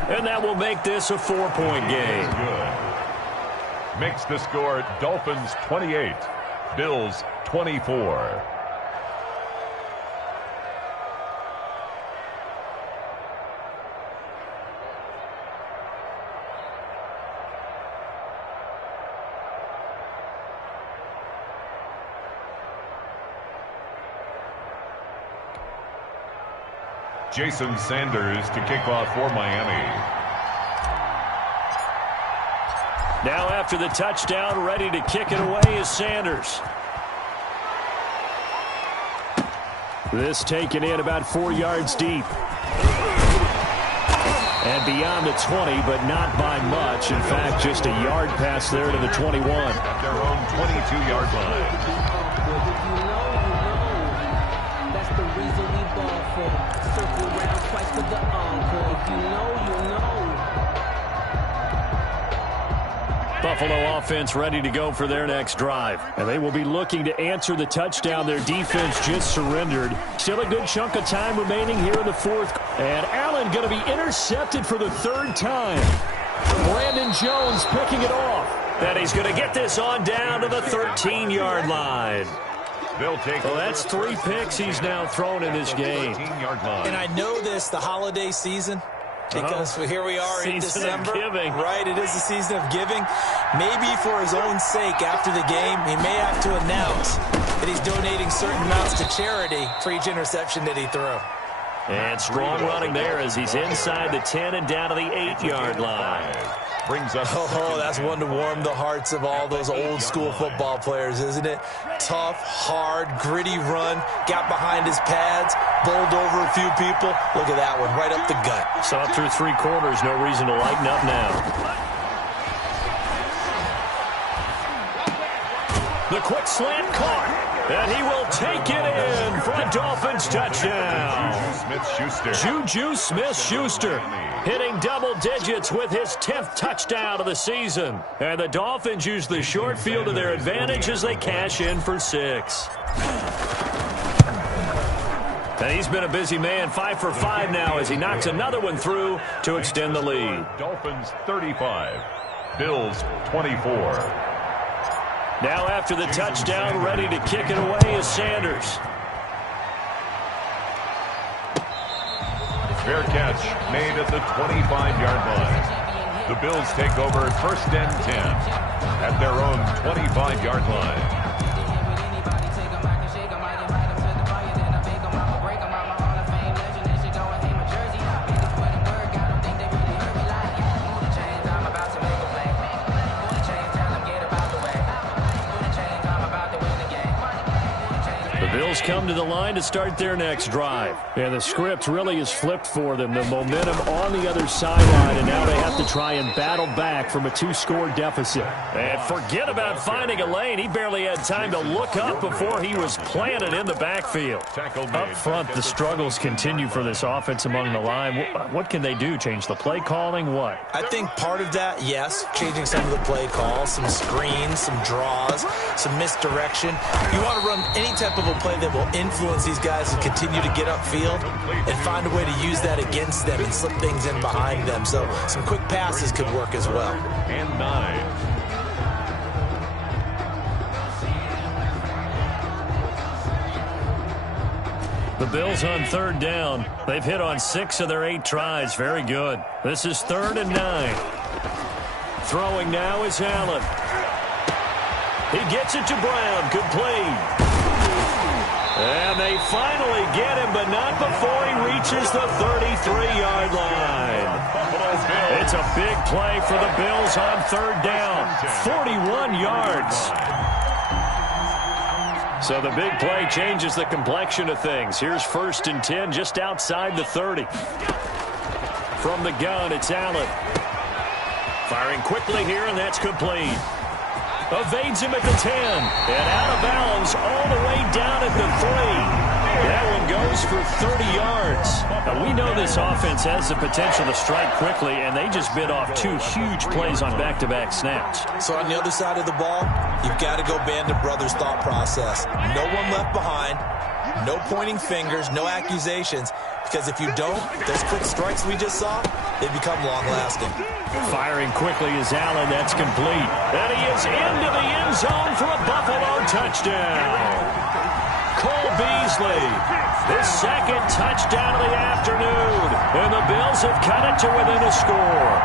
And that will make this a 4-point game. Good. Makes the score Dolphins 28, Bills 24. Jason Sanders to kick off for Miami. Now after the touchdown, ready to kick it away is Sanders. This taken in about 4 yards deep. And beyond the 20, but not by much. In fact, just a yard pass there to the 21. At their own 22-yard line. That's the reason we ball for. Circle round twice for the encore. If you know, you know. Buffalo offense ready to go for their next drive. And they will be looking to answer the touchdown their defense just surrendered. Still a good chunk of time remaining here in the fourth. And Allen going to be intercepted for the 3rd time. Brandon Jones picking it off. And he's going to get this on down to the 13-yard line. They'll take well, that's 3 picks he's now thrown in this game. And I know this, the holiday season, because here we are in December. Right, it is the season of giving. Maybe for his own sake, after the game, he may have to announce that he's donating certain amounts to charity for each interception that he threw. And strong running there as he's inside the 10 and down to the 8-yard line. Brings up that's one to warm the hearts of all those old school football players, isn't it? Tough, hard, gritty run, got behind his pads, bowled over a few people. Look at that one, right up the gut. Saw it through 3 quarters, no reason to lighten up now. The quick slant caught, and he will take it in for a Dolphins touchdown. Juju Smith-Schuster hitting double digits with his 10th touchdown of the season. And the Dolphins use the short field to their advantage as they cash in for 6. And he's been a busy man, 5 for 5 now as he knocks another one through to extend the lead. Dolphins 35, Bills 24. Now after the touchdown, ready to kick it away is Sanders. Fair catch made at the 25-yard line. The Bills take over 1st and 10 at their own 25-yard line. Bills come to the line to start their next drive. And the script really is flipped for them. The momentum on the other sideline, and now they have to try and battle back from a 2-score deficit. And forget about finding a lane. He barely had time to look up before he was planted in the backfield. Up front, the struggles continue for this offense among the line. What can they do? Change the play calling? What? I think part of that, yes, changing some of the play calls, some screens, some draws, some misdirection. You want to run any type of a play that will influence these guys and continue to get upfield and find a way to use that against them and slip things in behind them. So some quick passes could work as well. And 9. The Bills on 3rd down. They've hit on 6 of their 8 tries. Very good. This is 3rd and 9. Throwing now is Allen. He gets it to Brown. Good play. And they finally get him, but not before he reaches the 33-yard line. It's It's a big play for the Bills on third down. 41 yards. So the big play changes the complexion of things. Here's 1st and 10 just outside the 30. From the gun, it's Allen. Firing quickly here, and that's complete. Evades him at the 10. And out of bounds all the way down at the 3. That one goes for 30 yards. Now, we know this offense has the potential to strike quickly, and they just bit off 2 huge plays on back-to-back snaps. So on the other side of the ball, you've got to go Band of Brothers thought process. No one left behind, no pointing fingers, no accusations, because if you don't, those quick strikes we just saw, they become long-lasting. Firing quickly is Allen. That's complete. And he is into the end zone for a Buffalo touchdown. Cole Beasley, his 2nd touchdown of the afternoon. And the Bills have cut it to within a score.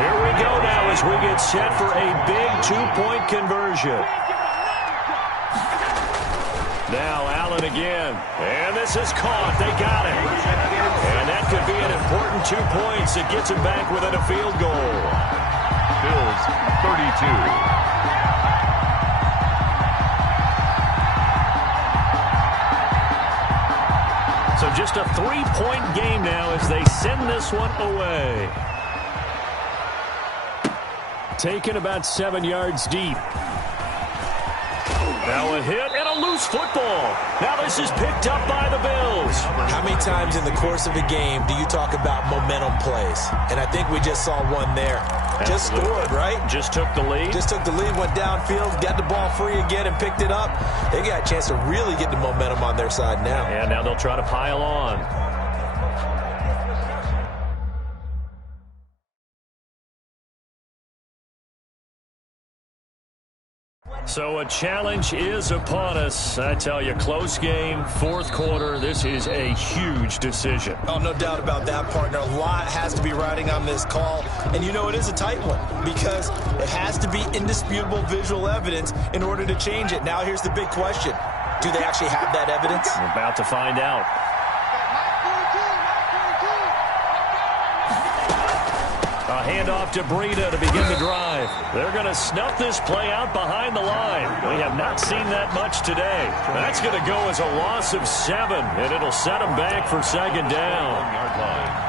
Here we go now as we get set for a big 2-point conversion. Now Allen again. And this is caught. They got it. And that could be an important 2 points that gets him back within a field goal. Bills 32. So just a 3-point game now as they send this one away. Taken about 7 yards deep. Now a hit and a loose football. Now this is picked up by the Bills. How many times in the course of a game do you talk about momentum plays? And I think we just saw one there. Just scored, right? Just took the lead. Just took the lead, went downfield, got the ball free again and picked it up. They got a chance to really get the momentum on their side now. And now they'll try to pile on. So a challenge is upon us. I tell you, close game, 4th quarter. This is a huge decision. Oh, no doubt about that, partner. A lot has to be riding on this call. And you know it is a tight one because it has to be indisputable visual evidence in order to change it. Now here's the big question. Do they actually have that evidence? We're about to find out. A handoff to Breida to begin the drive. They're going to snuff this play out behind the line. We have not seen that much today. That's going to go as a loss of 7, and it'll set them back for 2nd down. 1-yard line.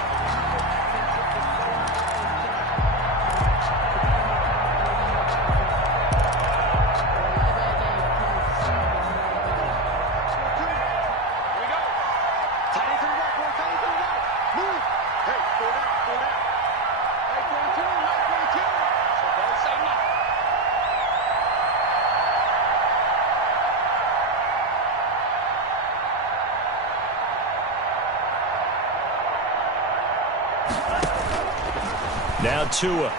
Now Tua.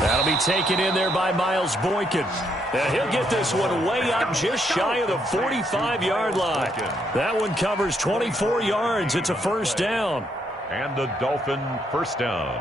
That'll be taken in there by Miles Boykin. And he'll get this one way up just shy of the 45-yard line. That one covers 24 yards. It's a 1st down. And the Dolphin 1st down.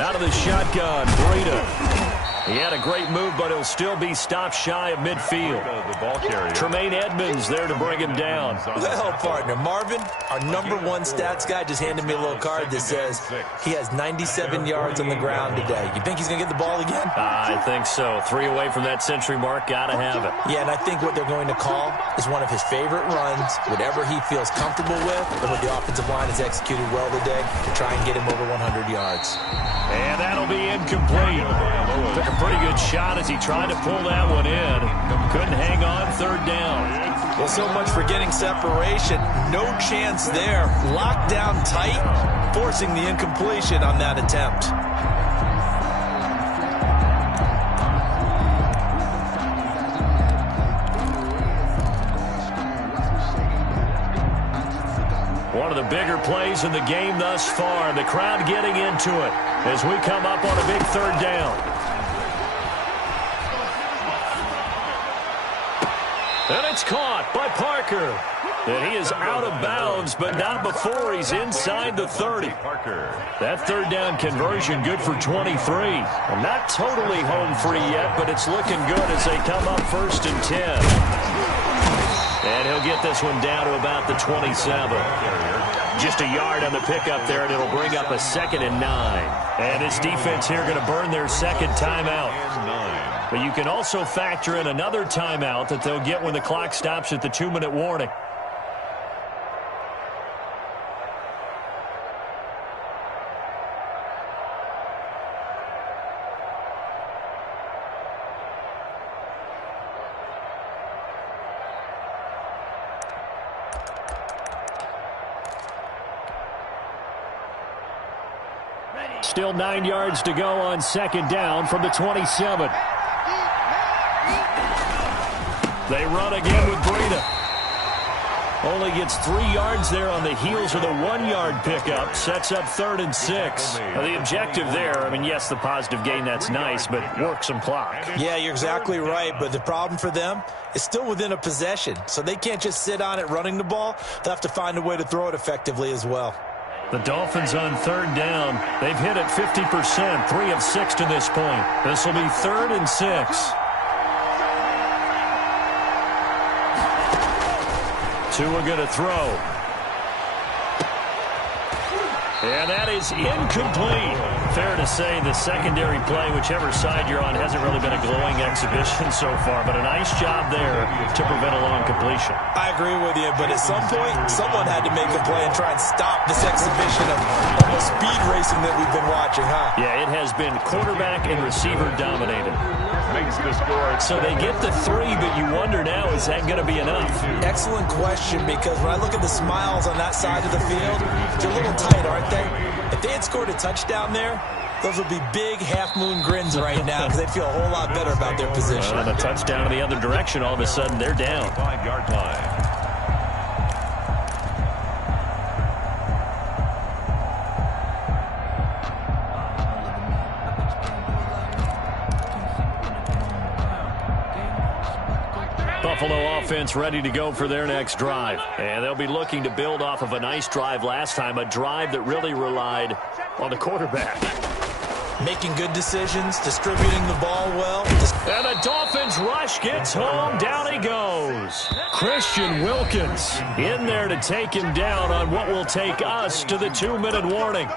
Out of the shotgun, Breida. He had a great move, but he'll still be stopped shy of midfield. The ball carrier. Tremaine Edmonds there to bring him down. Well, partner, Marvin, our #1 stats guy, just handed me a little card that says he has 97 yards on the ground today. You think he's going to get the ball again? I think so. 3 away from that century mark. Got to have it. Yeah, and I think what they're going to call is one of his favorite runs, whatever he feels comfortable with, and what the offensive line has executed well today to try and get him over 100 yards. And that'll be incomplete. Took a pretty good shot as he tried to pull that one in. Couldn't hang on 3rd down. Well, so much for getting separation. No chance there. Locked down tight, forcing the incompletion on that attempt. One of the bigger plays in the game thus far. The crowd getting into it as we come up on a big 3rd down. And it's caught by Parker. And he is out of bounds, but not before he's inside the 30. That third down conversion good for 23. Well, not totally home free yet, but it's looking good as they come up 1st and 10. And he'll get this one down to about the 27. Just a yard on the pickup there, and it'll bring up a 2nd and 9. And his defense here going to burn their second timeout. But you can also factor in another timeout that they'll get when the clock stops at the 2-minute warning. Still 9 yards to go on 2nd down from the 27. They run again with Breida. Only gets 3 yards there on the heels of the 1-yard pickup. Sets up 3rd and 6. Now, the objective there, I mean, yes, the positive gain, that's nice, but work some clock. Yeah, you're exactly right, but the problem for them is still within a possession. So they can't just sit on it running the ball. They'll have to find a way to throw it effectively as well. The Dolphins on 3rd down. They've hit it 50%, 3 of 6 to this point. This will be 3rd and 6. Tua going to throw. And that is incomplete. Fair to say the secondary play, whichever side you're on, hasn't really been a glowing exhibition so far, but a nice job there to prevent a long completion. I agree with you, but at some point, someone had to make a play and try and stop this exhibition of almost speed racing that we've been watching, huh? Yeah, it has been quarterback and receiver dominated. Makes the score. So they get the 3, but you wonder now, is that going to be enough? Excellent question, because when I look at the smiles on that side of the field, they're a little tight, aren't they? If they had scored a touchdown there, those would be big half-moon grins right now because they'd feel a whole lot better about their position. And a touchdown in the other direction, all of a sudden they're down. 5-yard line. Buffalo offense ready to go for their next drive. And they'll be looking to build off of a nice drive last time, a drive that really relied on the quarterback. Making good decisions, distributing the ball well. And the Dolphins rush gets home. Down he goes. Christian Wilkins in there to take him down on what will take us to the 2-minute warning.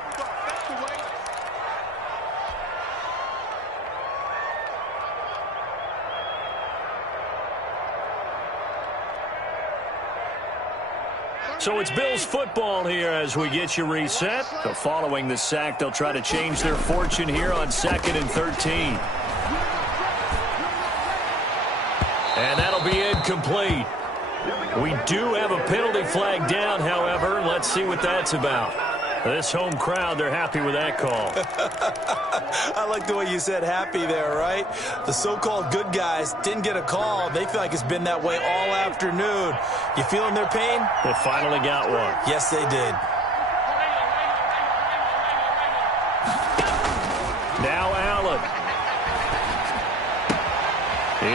So it's Bills football here as we get you reset. So following the sack, they'll try to change their fortune here on 2nd and 13. And that'll be incomplete. We do have a penalty flag down, however. Let's see what that's about. This home crowd, they're happy with that call. I like the way you said happy there, right? The so-called good guys didn't get a call. They feel like it's been that way all afternoon. You feeling their pain? They finally got one. Yes, they did. Now Allen.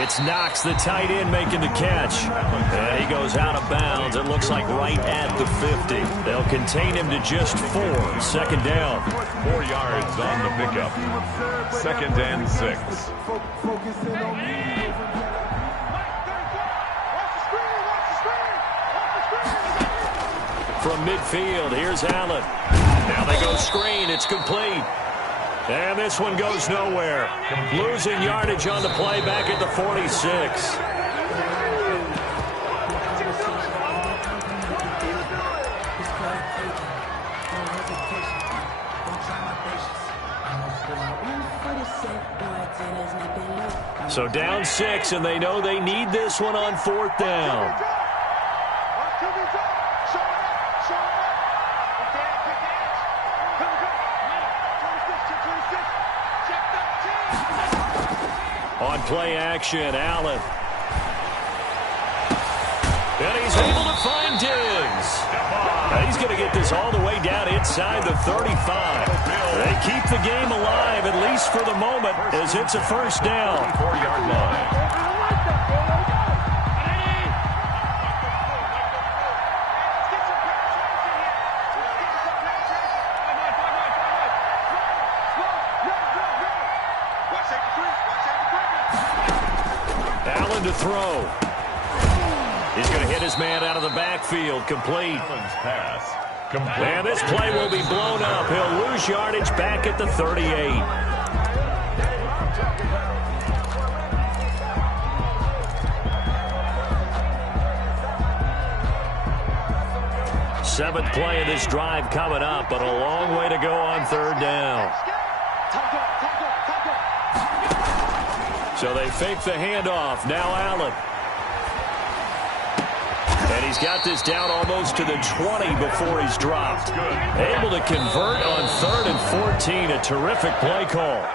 It's Knox, the tight end, making the catch. And he goes out of bounds. It looks like right at the 50. They'll contain him to just 4. 2nd down. 4 yards on the pickup. 2nd and 6. From midfield, here's Allen. Now they go screen. It's complete. And this one goes nowhere. Losing yardage on the play back at the 46. So down 6, and they know they need this one on 4th down. On play action, Allen. And he's able to find Diggs. Now he's going to get this all the way down inside the 35. They keep the game alive, at least for the moment, as it's a 1st down. 4-yard line. Allen to throw. He's going to hit his man out of the backfield. Complete. Allen's pass. And this play will be blown up. He'll lose yardage back at the 38. Seventh play of this drive coming up, but a long way to go on third down. So they fake the handoff. Now Allen. And he's got this down almost to the 20 before he's dropped. Able to convert on 3rd and 14. A terrific play call.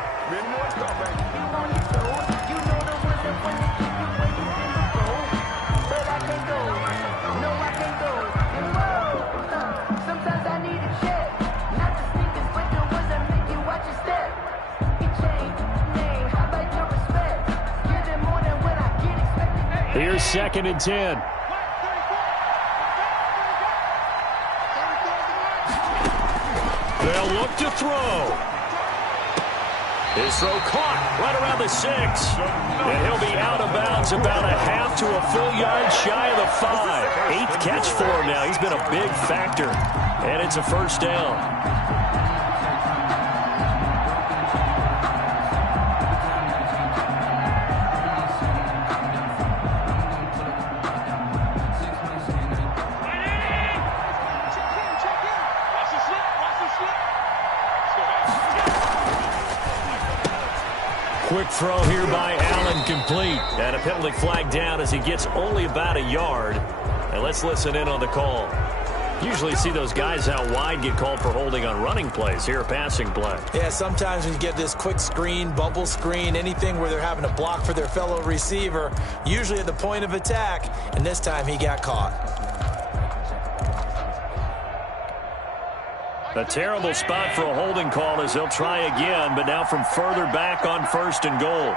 Here's 2nd and 10. They'll look to throw. His throw caught right around the 6. And he'll be out of bounds about a half to a full yard shy of the 5. 8th catch for him now. He's been a big factor. And it's a first down. Quick throw here by Allen, complete. And a penalty flag down as he gets only about a yard. And let's listen in on the call. Usually see those guys out wide get called for holding on running plays. Here, a passing play. Yeah, sometimes when you get this quick screen, bubble screen, anything where they're having to block for their fellow receiver, usually at the point of attack, and this time he got caught. A terrible spot for a holding call as they'll try again, but now from further back on 1st and goal.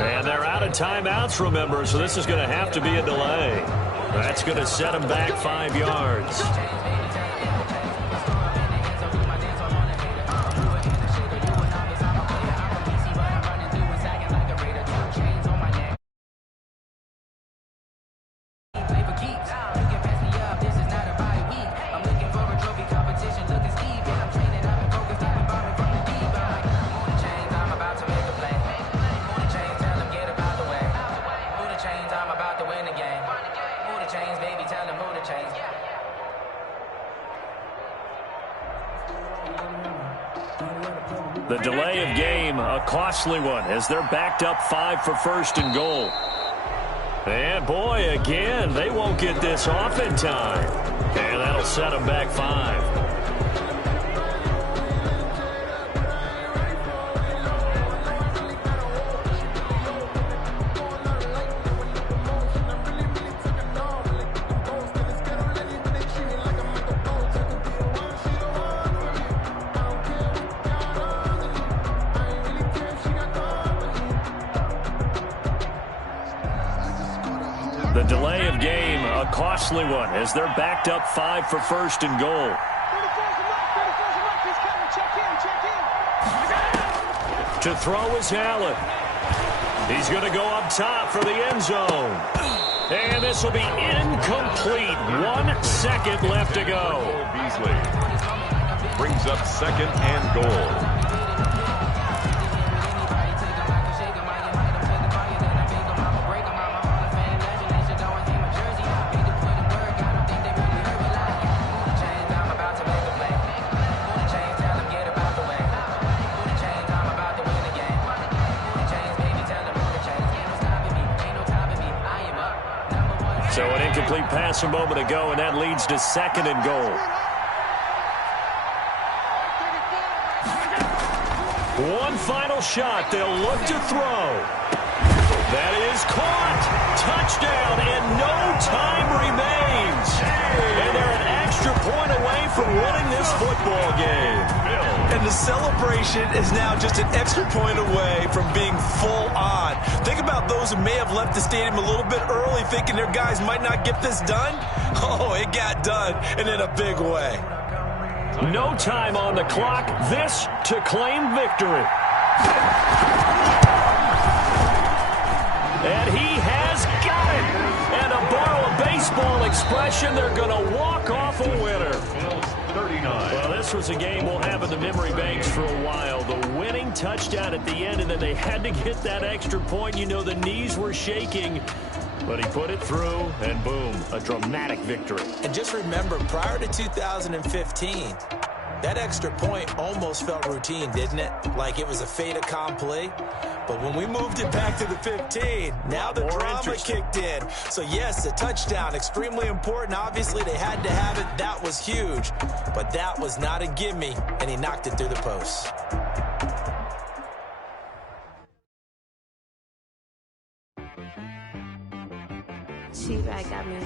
And they're out of timeouts, remember, so this is going to have to be a delay. That's going to set them back 5 yards. The delay of game, a costly one, as they're backed up 5 for 1st and goal. And boy, again, they won't get this off in time. And that'll set them back 5. The delay of game, a costly one, as they're backed up 5 for 1st and goal. To throw is Allen. He's going to go up top for the end zone. And this will be incomplete. 1 second left to go. Beasley brings up 2nd and goal. So an incomplete pass a moment ago, and that leads to 2nd and goal. One final shot. They'll look to throw. That is caught. Touchdown, and no time remains. And they're an extra point away from winning this football game. And the celebration is now just an extra point away from being full on. Think about those who may have left the stadium a little bit early thinking their guys might not get this done. Oh, it got done, and in a big way. No time on the clock. This to claim victory. And he has got it. And to borrow a baseball expression, they're going to walk off a winner. 39. Well, this was a game we'll have in the memory banks for a while. The winning touchdown at the end, and then they had to get that extra point. You know, the knees were shaking, but he put it through, and boom, a dramatic victory. And just remember, prior to 2015, that extra point almost felt routine, didn't it? Like it was a fait accompli. But when we moved it back to the 15, now the drama kicked in. So, yes, the touchdown, extremely important. Obviously, they had to have it. That was huge. But that was not a gimme, and he knocked it through the post. She back got me.